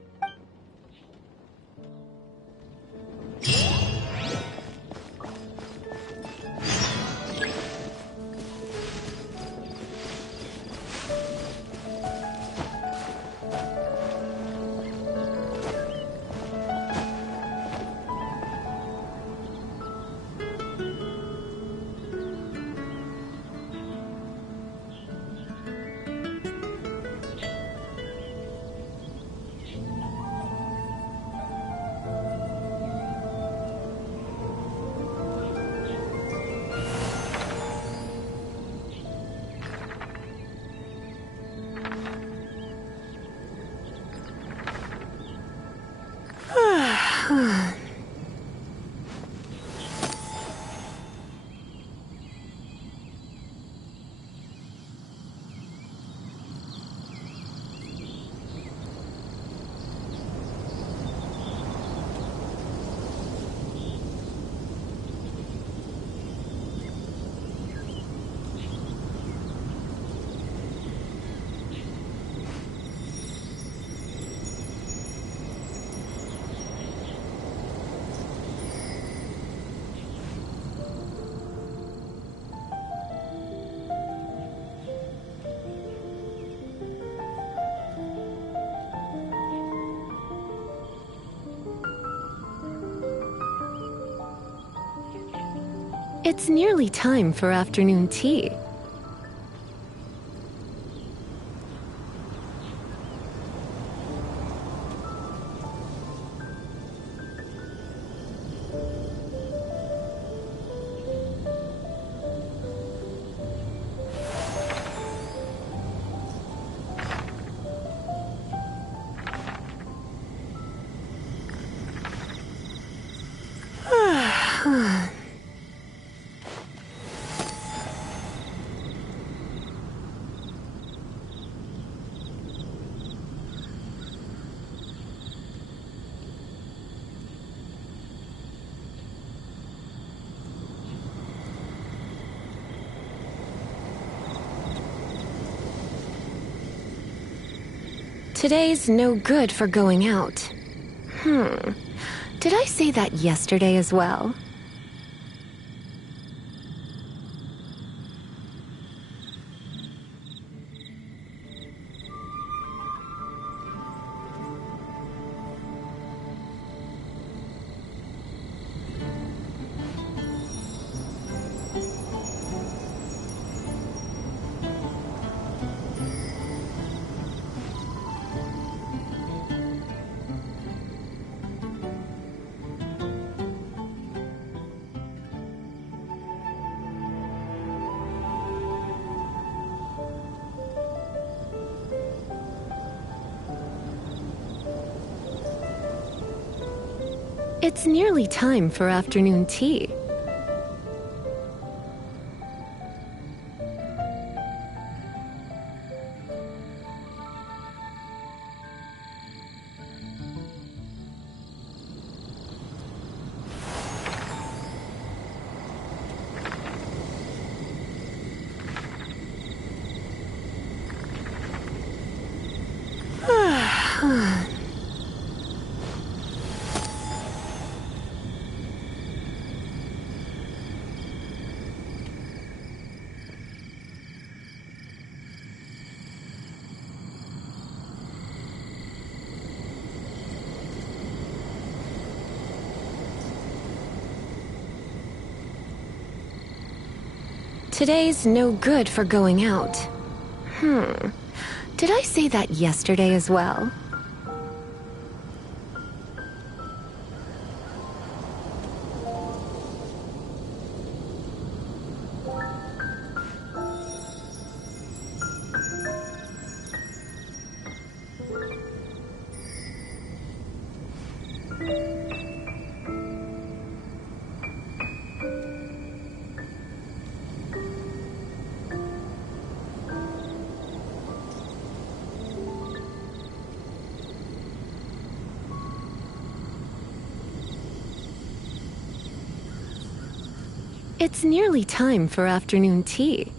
It's nearly time for afternoon tea. Today's no good for going out. Did I say that yesterday as well? It's nearly time for afternoon tea. Today's no good for going out. Did I say that yesterday as well? It's nearly time for afternoon tea.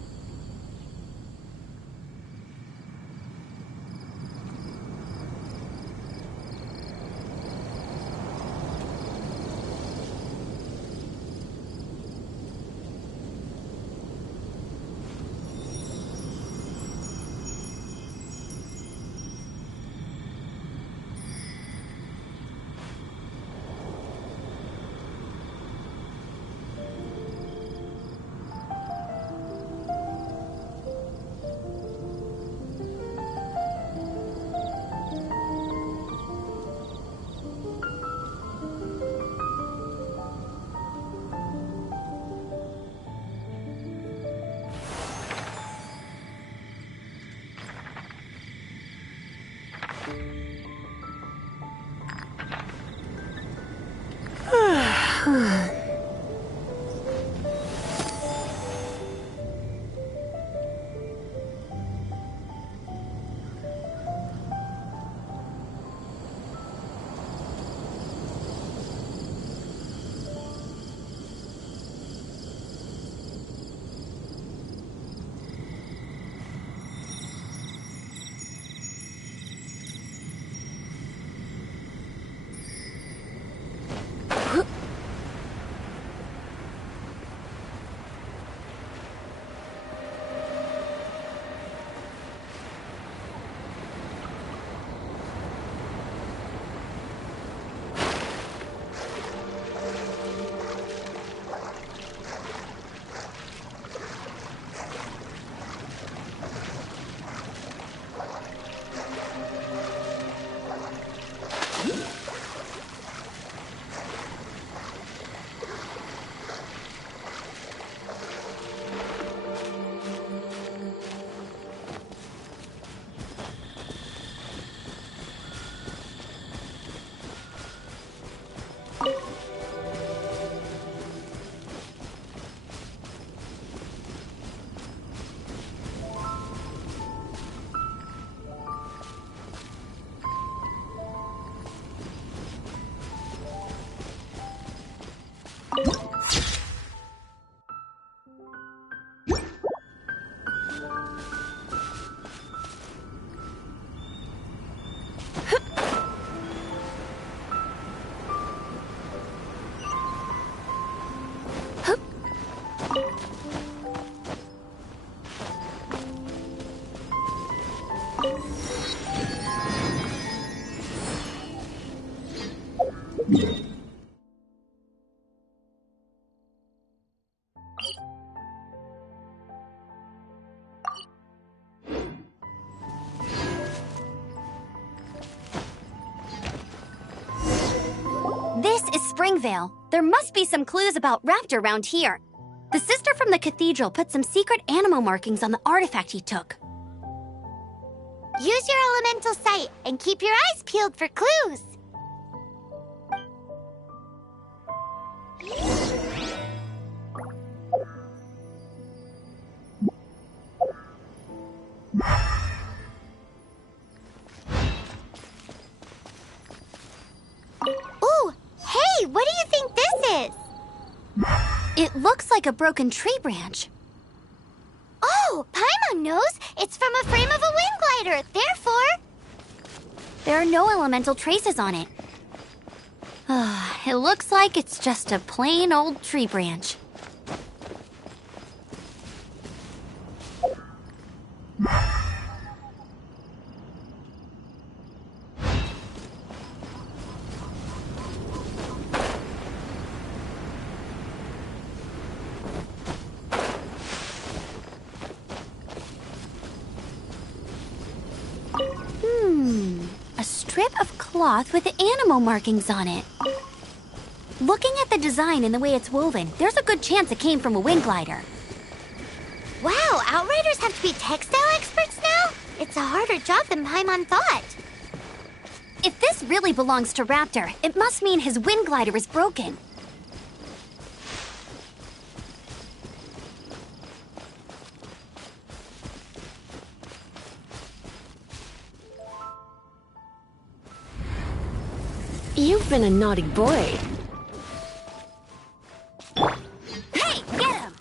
This is Springvale. There must be some clues about Raptor around here. The sister from the cathedral put some secret animal markings on the artifact he took. Use your elemental sight and keep your eyes peeled for clues. what do you think this is? It looks like a broken tree branch. Oh, Paimon knows! It's from a frame of a wind glider, therefore... There are no elemental traces on it. It looks like it's just a plain old tree branch. A strip of cloth with animal markings on it. Looking at the design and the way it's woven, there's a good chance it came from a wind glider. Wow, Outriders have to be textile experts now? It's a harder job than Paimon thought. If this really belongs to Raptor, it must mean his wind glider is broken. You've been a naughty boy. Hey, get him!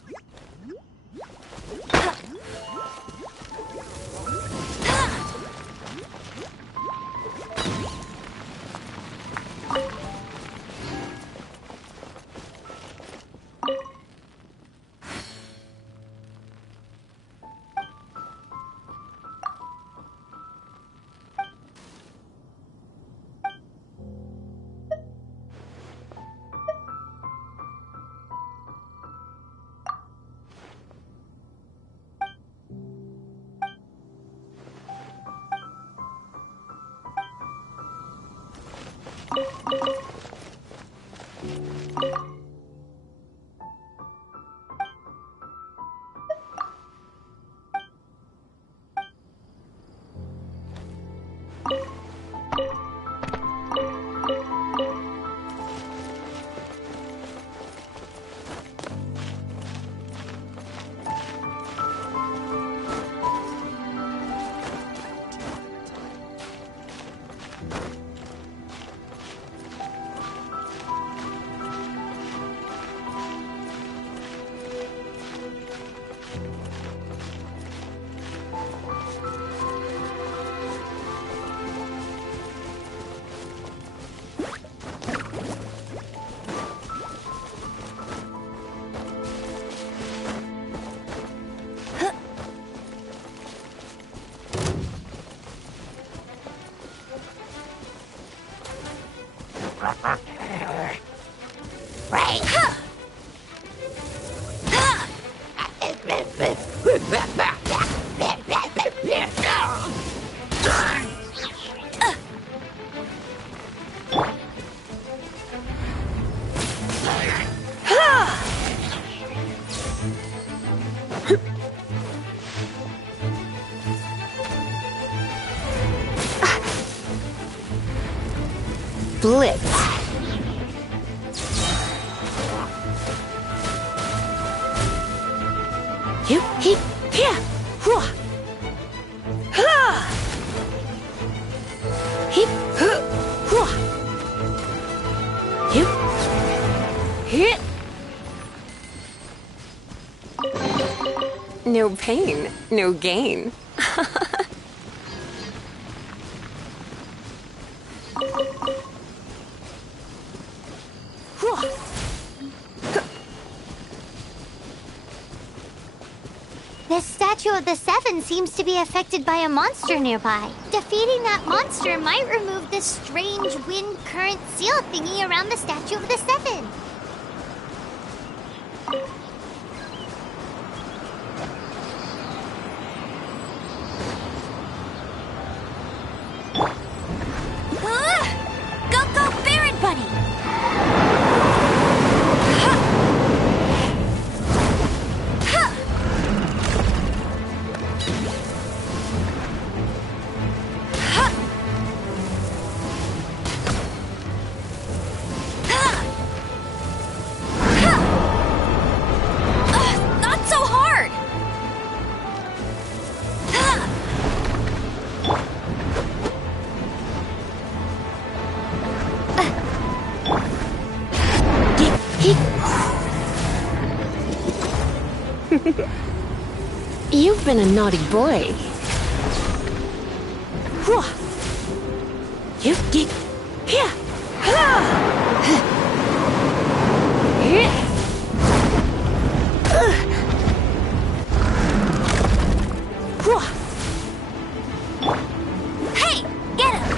Blitz. You, he, here, hua. Ha! He, hua. You, hit. No pain, no gain. The Statue of the Seven seems to be affected by a monster nearby. Defeating that monster might remove this strange wind current seal thingy around the Statue of the Seven. Go, go, Baron Bunny! Not so hard! You've been a naughty boy. Hey, get him!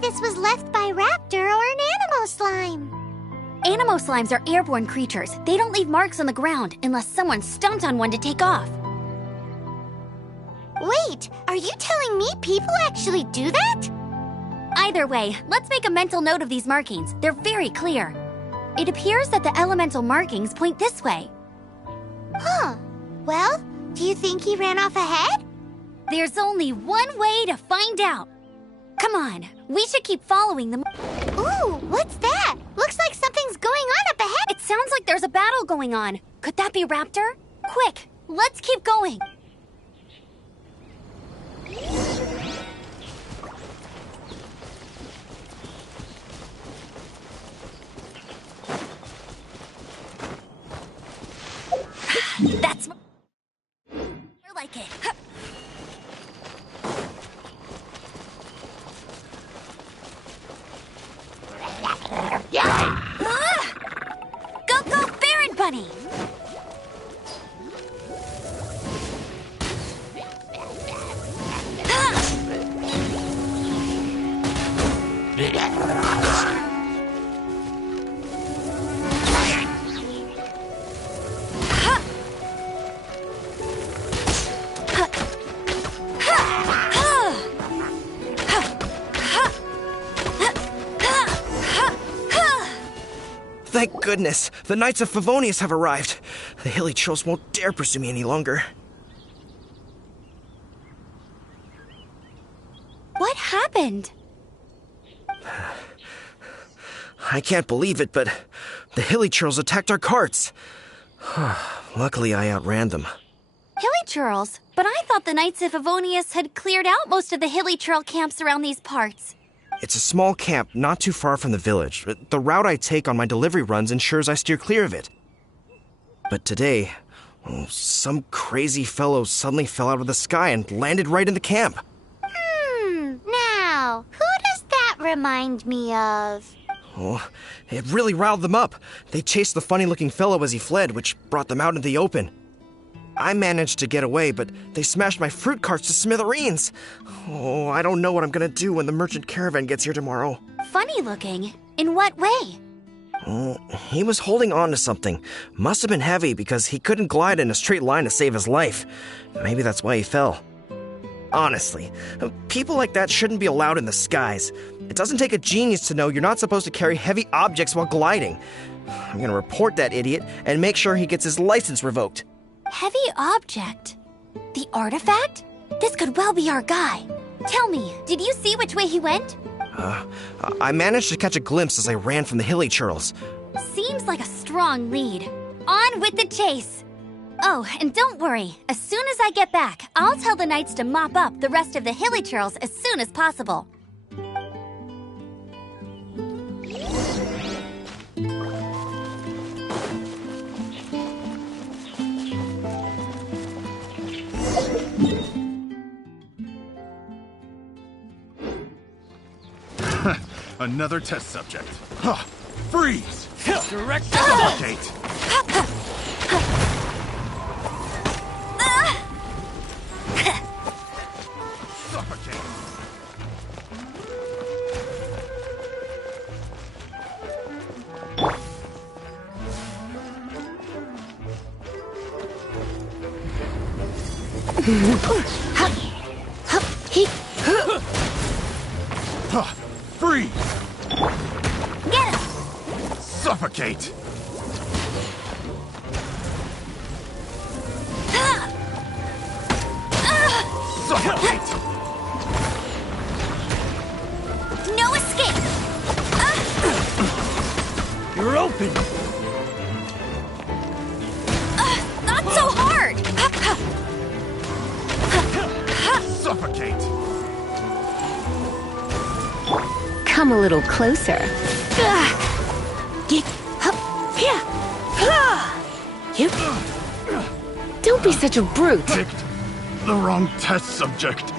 This was left by Raptor or an Animo Slime. Animo slimes are airborne creatures. They don't leave marks on the ground unless someone stomped on one to take off. Wait, are you telling me people actually do that? Either way, let's make a mental note of these markings. They're very clear. It appears that the elemental markings point this way. Huh. Well, do you think he ran off ahead? There's only one way to find out. Come on, we should keep following them. Ooh, what's that? Looks like something's going on up ahead. It sounds like there's a battle going on. Could that be Raptor? Quick, let's keep going. That's more like it. Go, go, Baron Bunny! Thank goodness! The Knights of Favonius have arrived. The hilly trolls won't dare pursue me any longer. What happened? I can't believe it, but the hilly trolls attacked our carts. Luckily, I outran them. Hilly churls? But I thought the Knights of Favonius had cleared out most of the hilly trail camps around these parts. It's a small camp not too far from the village. The route I take on my delivery runs ensures I steer clear of it. But today, some crazy fellow suddenly fell out of the sky and landed right in the camp. Now, who does that remind me of? Oh, it really riled them up. They chased the funny-looking fellow as he fled, which brought them out into the open. I managed to get away, but they smashed my fruit carts to smithereens. Oh, I don't know what I'm gonna do when the merchant caravan gets here tomorrow. Funny looking? In what way? Oh, he was holding on to something. Must have been heavy because he couldn't glide in a straight line to save his life. Maybe that's why he fell. Honestly, people like that shouldn't be allowed in the skies. It doesn't take a genius to know you're not supposed to carry heavy objects while gliding. I'm gonna report that idiot and make sure he gets his license revoked. Heavy object? The artifact? This could well be our guy. Tell me, did you see which way he went? I managed to catch a glimpse as I ran from the hilly churls. Seems like a strong lead. On with the chase! Oh, and don't worry. As soon as I get back, I'll tell the knights to mop up the rest of the hilly churls as soon as possible. Another test subject. Freeze! Direct Suffocate! Suffocate! Freeze! Get him! Suffocate! Suffocate! No escape! You're open! Not so hard! Suffocate! Come a little closer. Don't be such a brute. Picked the wrong test subject.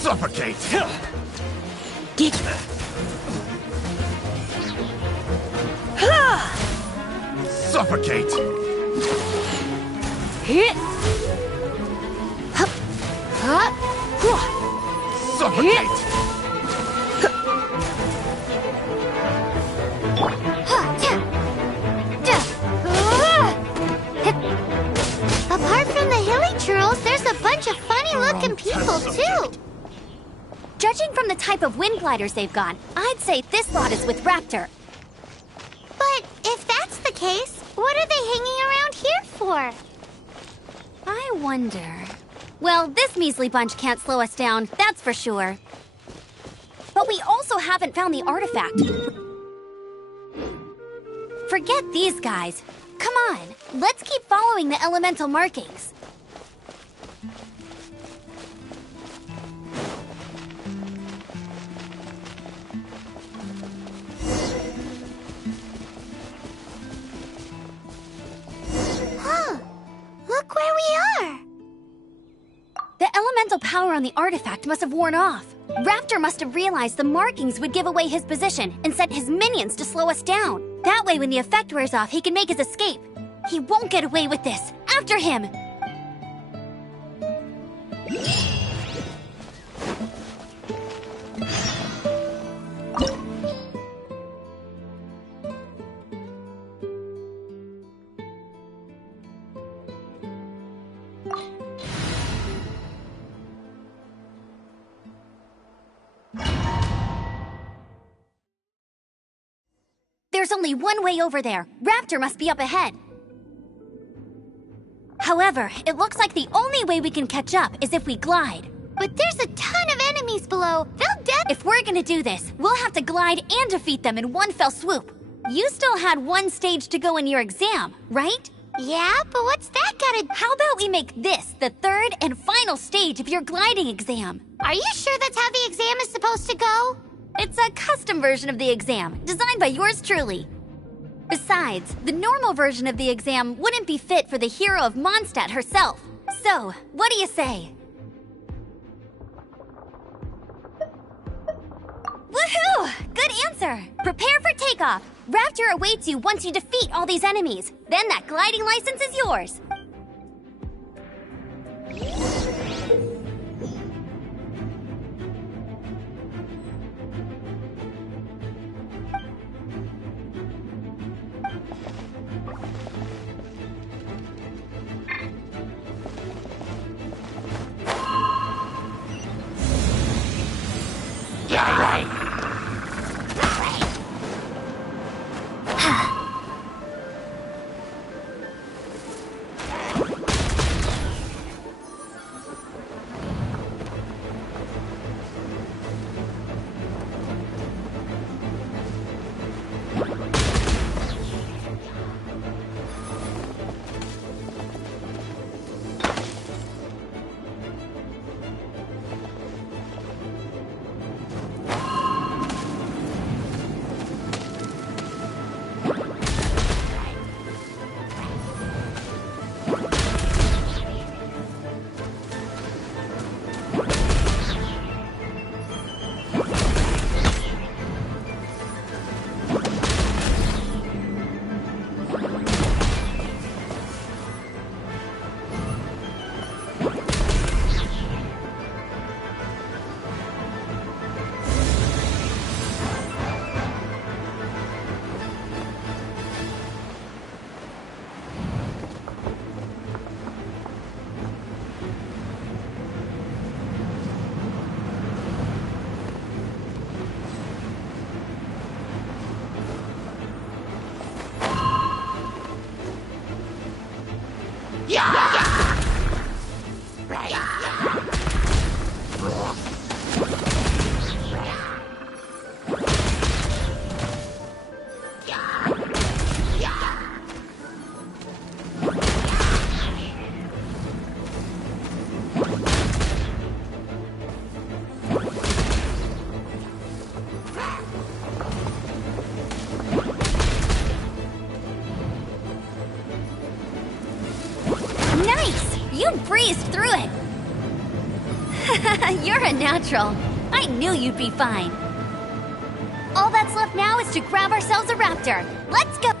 Suffocate! Suffocate! Suffocate! Apart from the hilly churls, there's a bunch of funny-looking people, too. Judging from the type of wind gliders they've got, I'd say this lot is with Raptor. But if that's the case, what are they hanging around here for? I wonder... Well, this measly bunch can't slow us down, that's for sure. But we also haven't found the artifact. Forget these guys. Come on, let's keep following the elemental markings. Look where we are! The elemental power on the artifact must have worn off. Raptor must have realized the markings would give away his position and sent his minions to slow us down. That way, when the effect wears off, he can make his escape. He won't get away with this. After him! There's only one way over there. Raptor must be up ahead. However, it looks like the only way we can catch up is if we glide. But there's a ton of enemies below. They'll If we're gonna do this, we'll have to glide and defeat them in one fell swoop. You still had one stage to go in your exam, right? Yeah, but what's that gotta... How about we make this the third and final stage of your gliding exam? Are you sure that's how the exam is supposed to go? It's a custom version of the exam, designed by yours truly. Besides, the normal version of the exam wouldn't be fit for the hero of Mondstadt herself. So, what do you say? Woohoo! Good answer! Prepare for takeoff. Raptor awaits you once you defeat all these enemies. Then that gliding license is yours. You breezed through it! You're a natural. I knew you'd be fine. All that's left now is to grab ourselves a raptor. Let's go!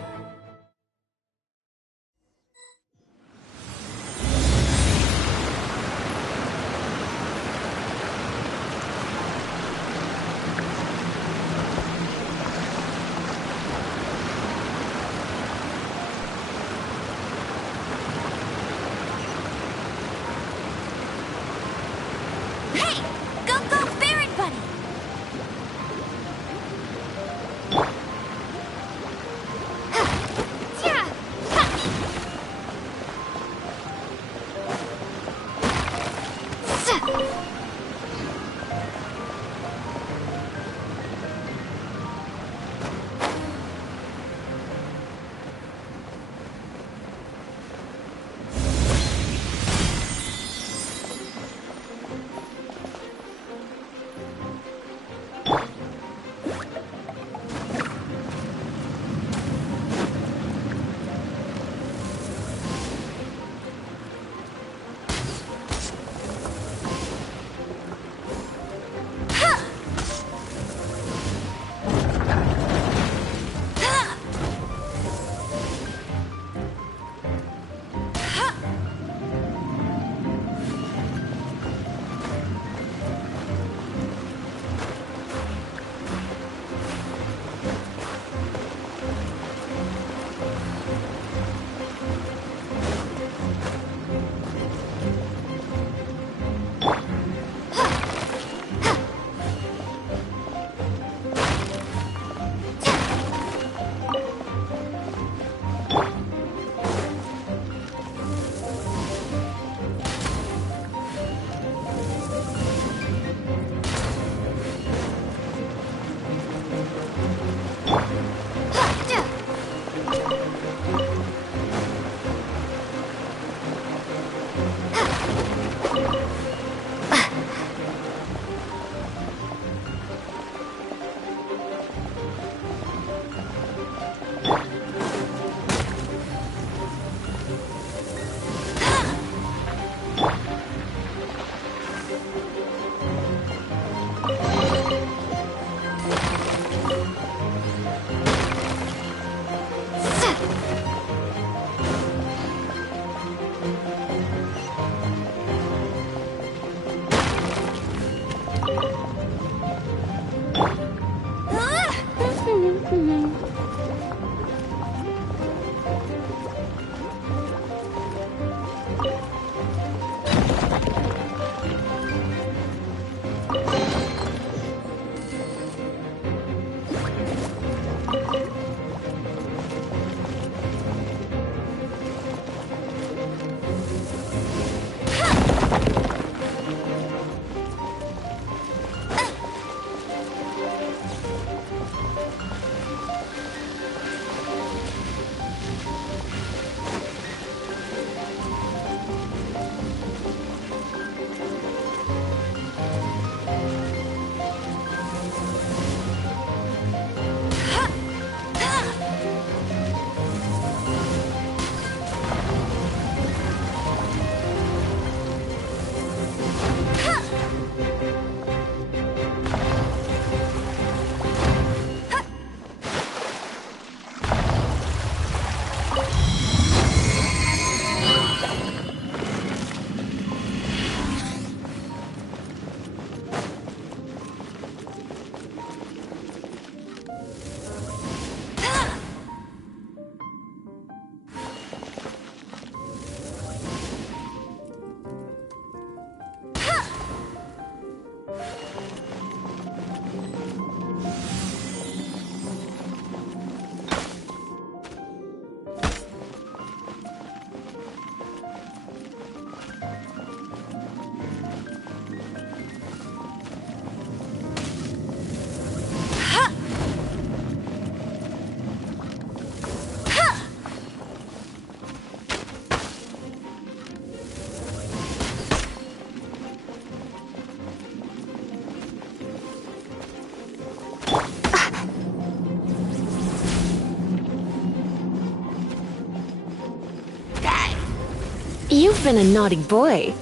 You've been a naughty boy.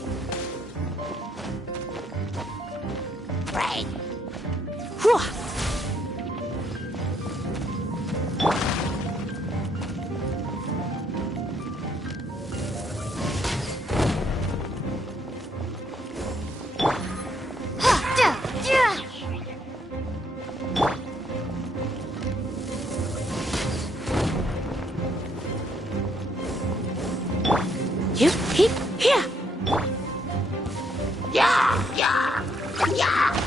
Right. You, he, here. Yeah, yeah, yeah.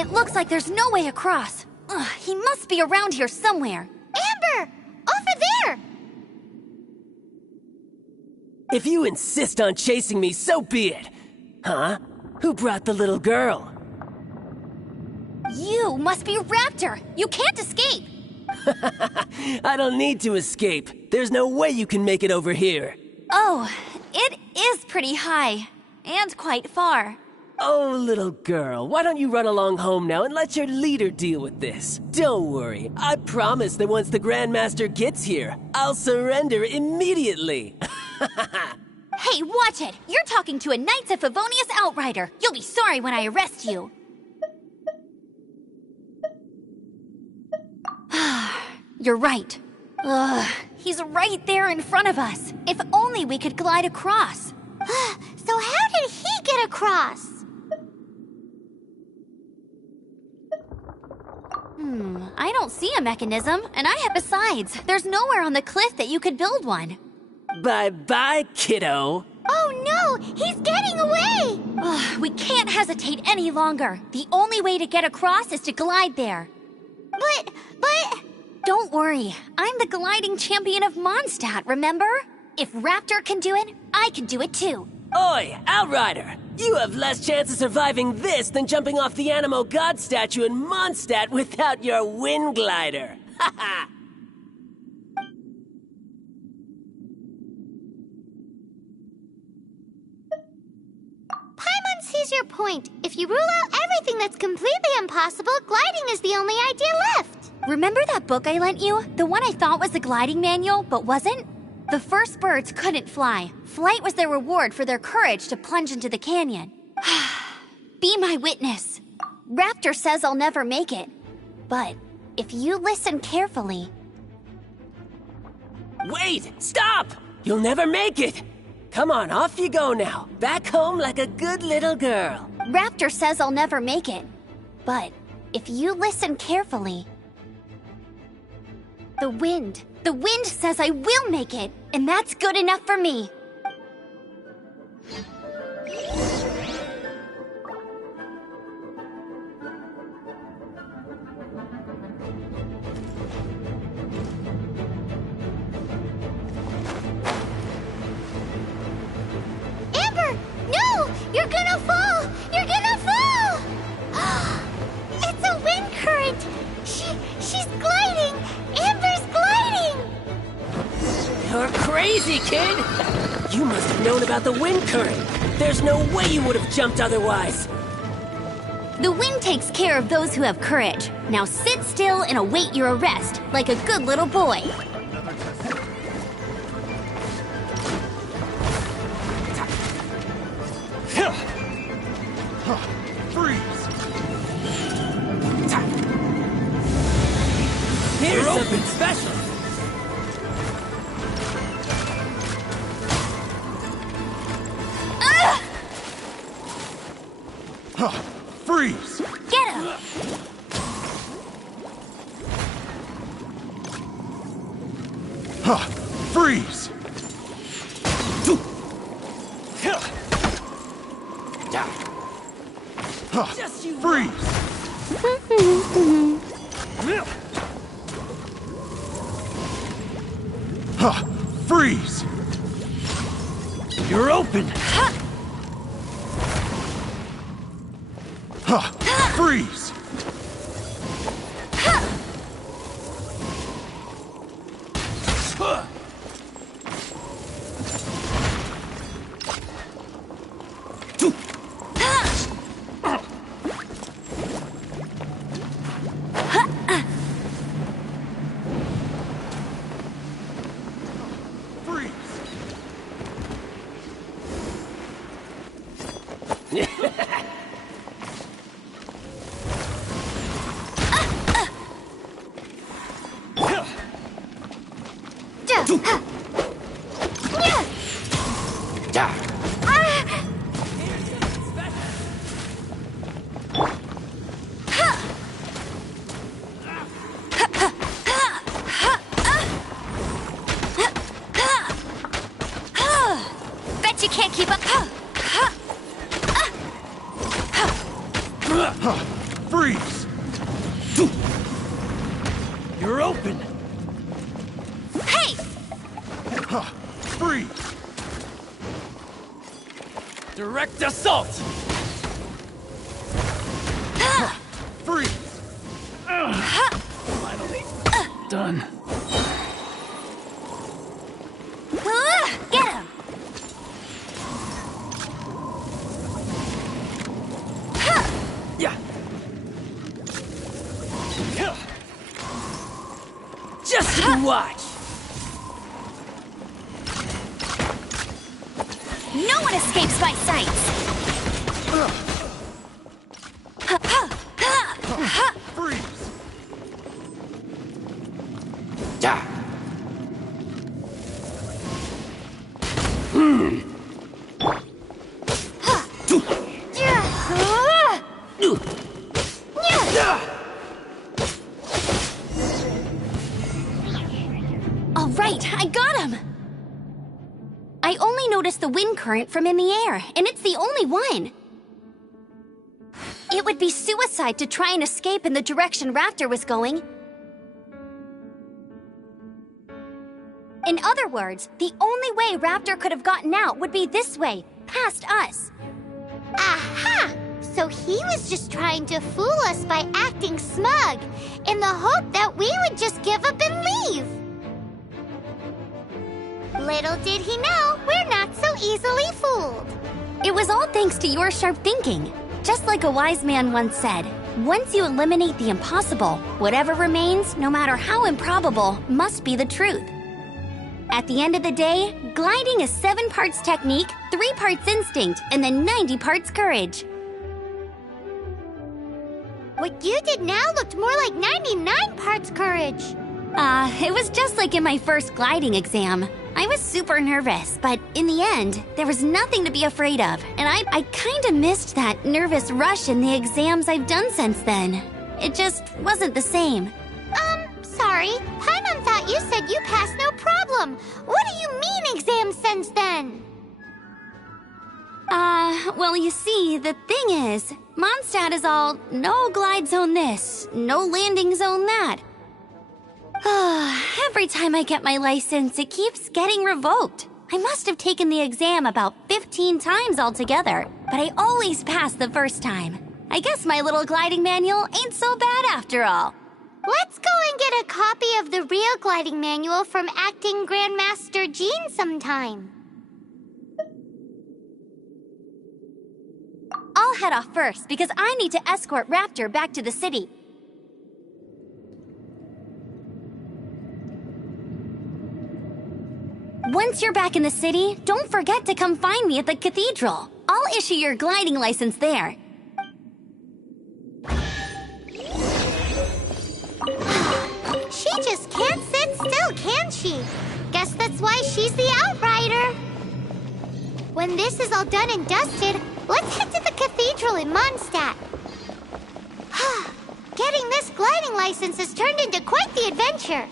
It looks like there's no way across. Ugh, he must be around here somewhere. Amber! Over there! If you insist on chasing me, so be it. Huh? Who brought the little girl? You must be Raptor! You can't escape! I don't need to escape. There's no way you can make it over here. Oh, it is pretty high. And quite far. Oh, little girl, why don't you run along home now and let your leader deal with this? Don't worry, I promise that once the Grandmaster gets here, I'll surrender immediately. Hey, watch it! You're talking to a Knights of Favonius outrider. You'll be sorry when I arrest you. You're right. Ugh, he's right there in front of us. If only we could glide across. So how did he get across? I don't see a mechanism, and besides, there's nowhere on the cliff that you could build one. Bye-bye, kiddo. Oh no, he's getting away! Ugh, we can't hesitate any longer. The only way to get across is to glide there. But... Don't worry, I'm the gliding champion of Mondstadt, remember? If Raptor can do it, I can do it too. Oi, Outrider! You have less chance of surviving this than jumping off the Animo God statue in Mondstadt without your wind glider. Ha ha! Paimon sees your point. If you rule out everything that's completely impossible, gliding is the only idea left. Remember that book I lent you? The one I thought was the gliding manual, but wasn't? The first birds couldn't fly. Flight was their reward for their courage to plunge into the canyon. Be my witness. Raptor says I'll never make it. But if you listen carefully... Wait! Stop! You'll never make it! Come on, off you go now. Back home like a good little girl. Raptor says I'll never make it. But if you listen carefully... The wind says I will make it, and that's good enough for me. Amber, no! You're gonna fall! You're gonna fall! It's a wind current! She's gliding! Amber's gliding! You're crazy, kid! You must have known about the wind current. There's no way you would have jumped otherwise. The wind takes care of those who have courage. Now sit still and await your arrest, like a good little boy. Freeze! Here's something special. Freeze! Get him! Freeze! Just you Freeze! Freeze! You're open! Freeze! Bet you can't keep up. Freeze! You're open! Hey! Freeze! Direct assault! Freeze! Finally. Done. Get him! Yeah. Just you watch! No one escapes my sights! Freeze! Yeah. All right, I got him! I only noticed the wind current from in the air, and it's the only one. It would be suicide to try and escape in the direction Raptor was going. In other words, the only way Raptor could have gotten out would be this way, past us. Aha! So he was just trying to fool us by acting smug, in the hope that we would just give up and leave. Little did he know, we're not so easily fooled. It was all thanks to your sharp thinking. Just like a wise man once said, once you eliminate the impossible, whatever remains, no matter how improbable, must be the truth. At the end of the day, gliding is 7 parts technique, 3 parts instinct, and then 90 parts courage. What you did now looked more like 99 parts courage. It was just like in my first gliding exam. I was super nervous, but in the end, there was nothing to be afraid of, and I kinda missed that nervous rush in the exams I've done since then. It just wasn't the same. Sorry. Paimon thought you said you passed no problem. What do you mean exam since then? Well, you see, the thing is, Mondstadt is all no glide zone this, no landing zone that. Every time I get my license, it keeps getting revoked. I must have taken the exam about 15 times altogether, but I always pass the first time. I guess my little gliding manual ain't so bad after all. Let's go and get a copy of the real gliding manual from Acting Grandmaster Jean sometime. I'll head off first because I need to escort Raptor back to the city. Once you're back in the city, don't forget to come find me at the cathedral. I'll issue your gliding license there. She just can't sit still, can she? Guess that's why she's the outrider. When this is all done and dusted, let's head to the cathedral in Mondstadt. Getting this gliding license has turned into quite the adventure.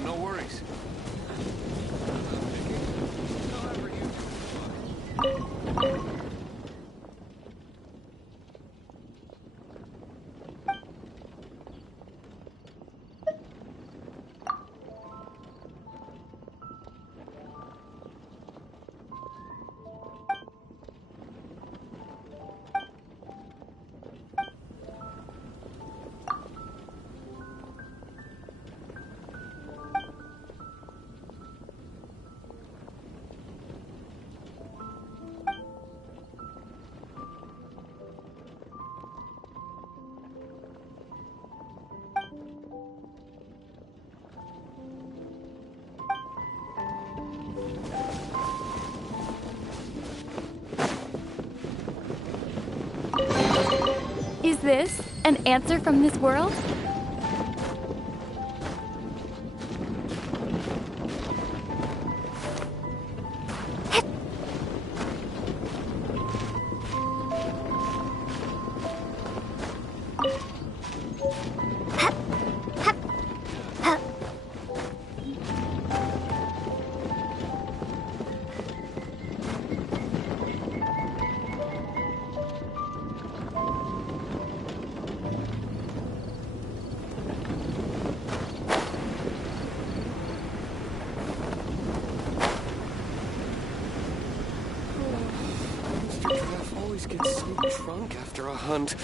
Yeah, no worries. Is this an answer from this world? Always get so drunk after a hunt.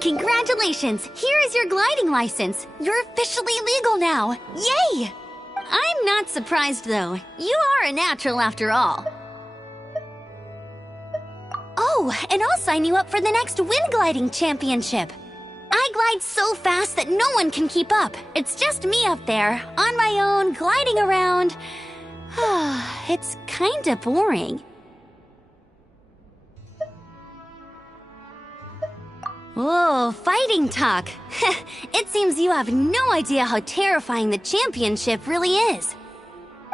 Congratulations! Here is your gliding license. You're officially legal now. Yay! I'm not surprised, though. You are a natural after all. Oh, and I'll sign you up for the next wind gliding championship. I glide so fast that no one can keep up. It's just me up there, on my own, gliding around. It's kinda boring. Whoa, fighting talk. It seems you have no idea how terrifying the championship really is.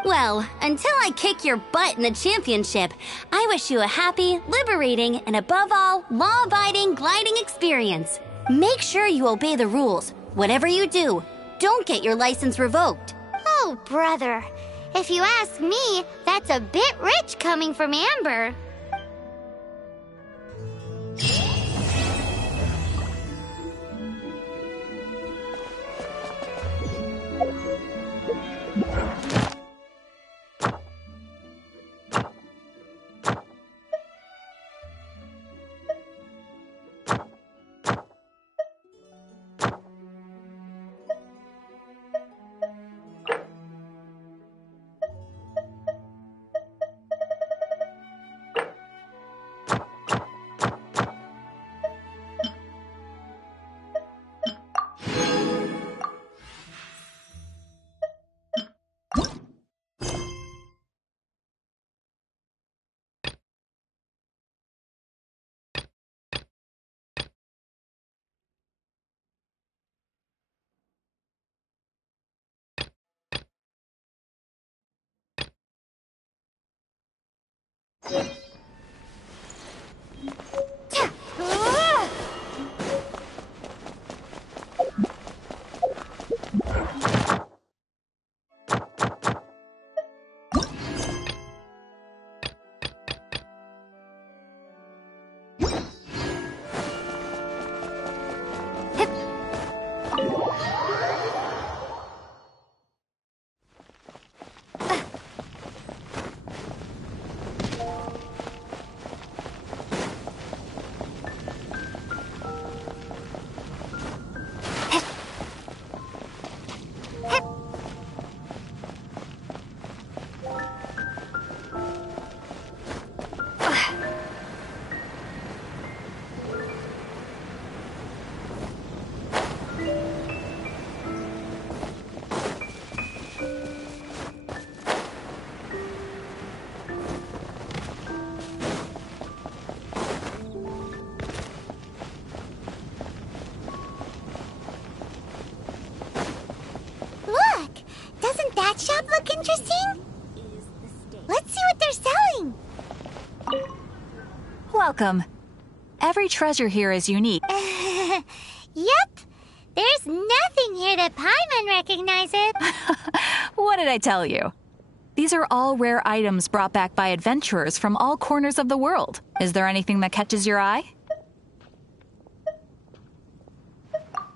Well, until I kick your butt in the championship, I wish you a happy, liberating, and above all, law-abiding gliding experience. Make sure you obey the rules. Whatever you do, don't get your license revoked. Oh, brother. If you ask me, that's a bit rich coming from Amber. That shop look interesting? Let's see what they're selling. Welcome. Every treasure here is unique. Yep. There's nothing here that Paimon recognizes. What did I tell you? These are all rare items brought back by adventurers from all corners of the world. Is there anything that catches your eye?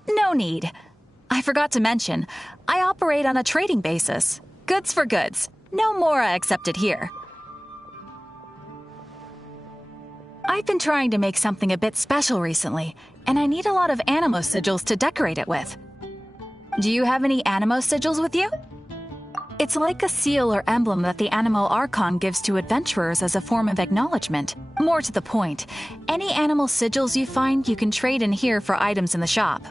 No need. I forgot to mention, I operate on a trading basis. Goods for goods. No Mora accepted here. I've been trying to make something a bit special recently, and I need a lot of animo sigils to decorate it with. Do you have any animo sigils with you? It's like a seal or emblem that the Animal Archon gives to adventurers as a form of acknowledgement. More to the point, any animal sigils you find you can trade in here for items in the shop.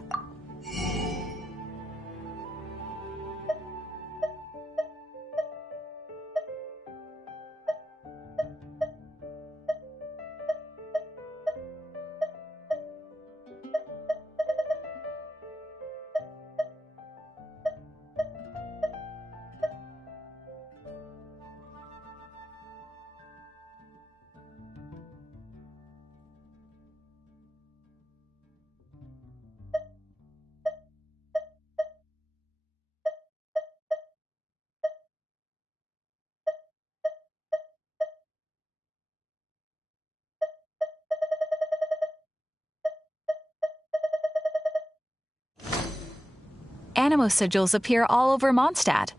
Animo sigils appear all over Mondstadt.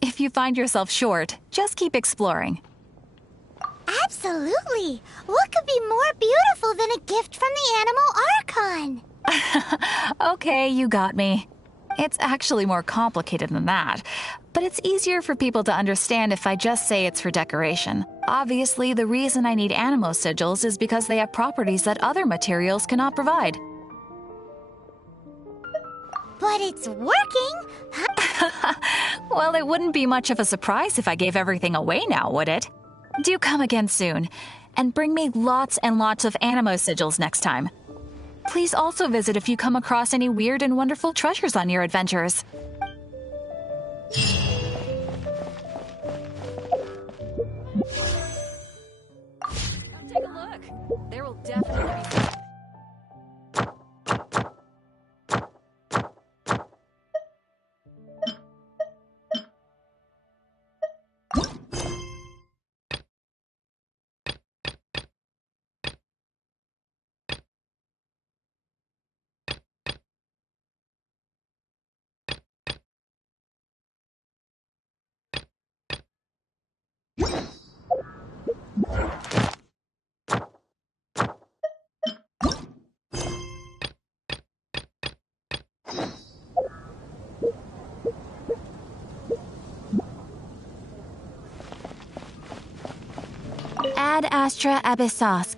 If you find yourself short, just keep exploring. Absolutely! What could be more beautiful than a gift from the Animal Archon? Okay, you got me. It's actually more complicated than that, but it's easier for people to understand if I just say it's for decoration. Obviously, the reason I need animo sigils is because they have properties that other materials cannot provide. But it's working! Well, it wouldn't be much of a surprise if I gave everything away now, would it? Do come again soon, and bring me lots and lots of animo sigils next time. Please also visit if you come across any weird and wonderful treasures on your adventures. Look, there will definitely be some. Ad Astra Abyssos.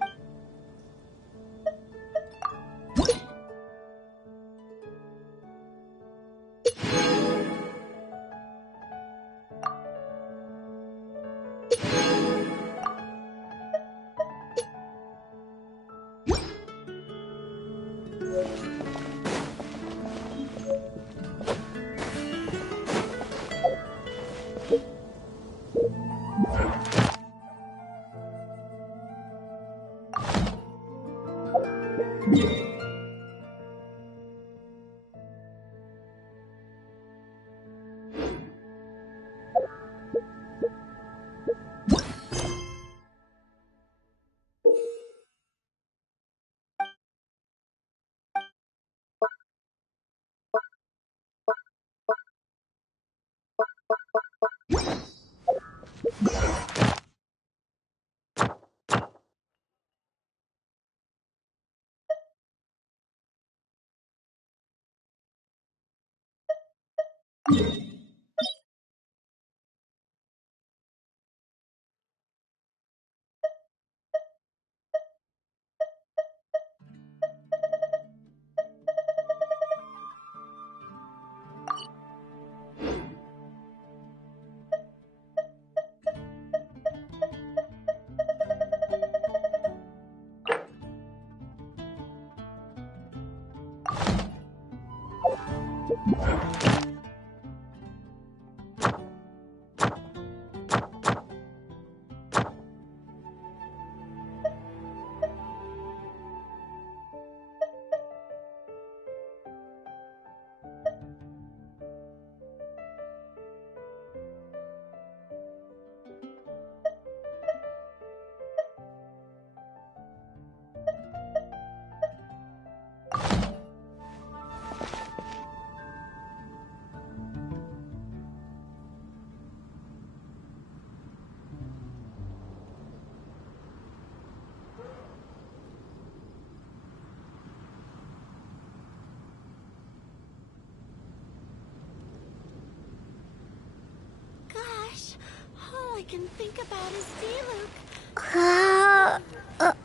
All I can think about is Diluc.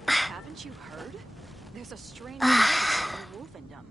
Haven't you heard? There's a strange in Wolfendom.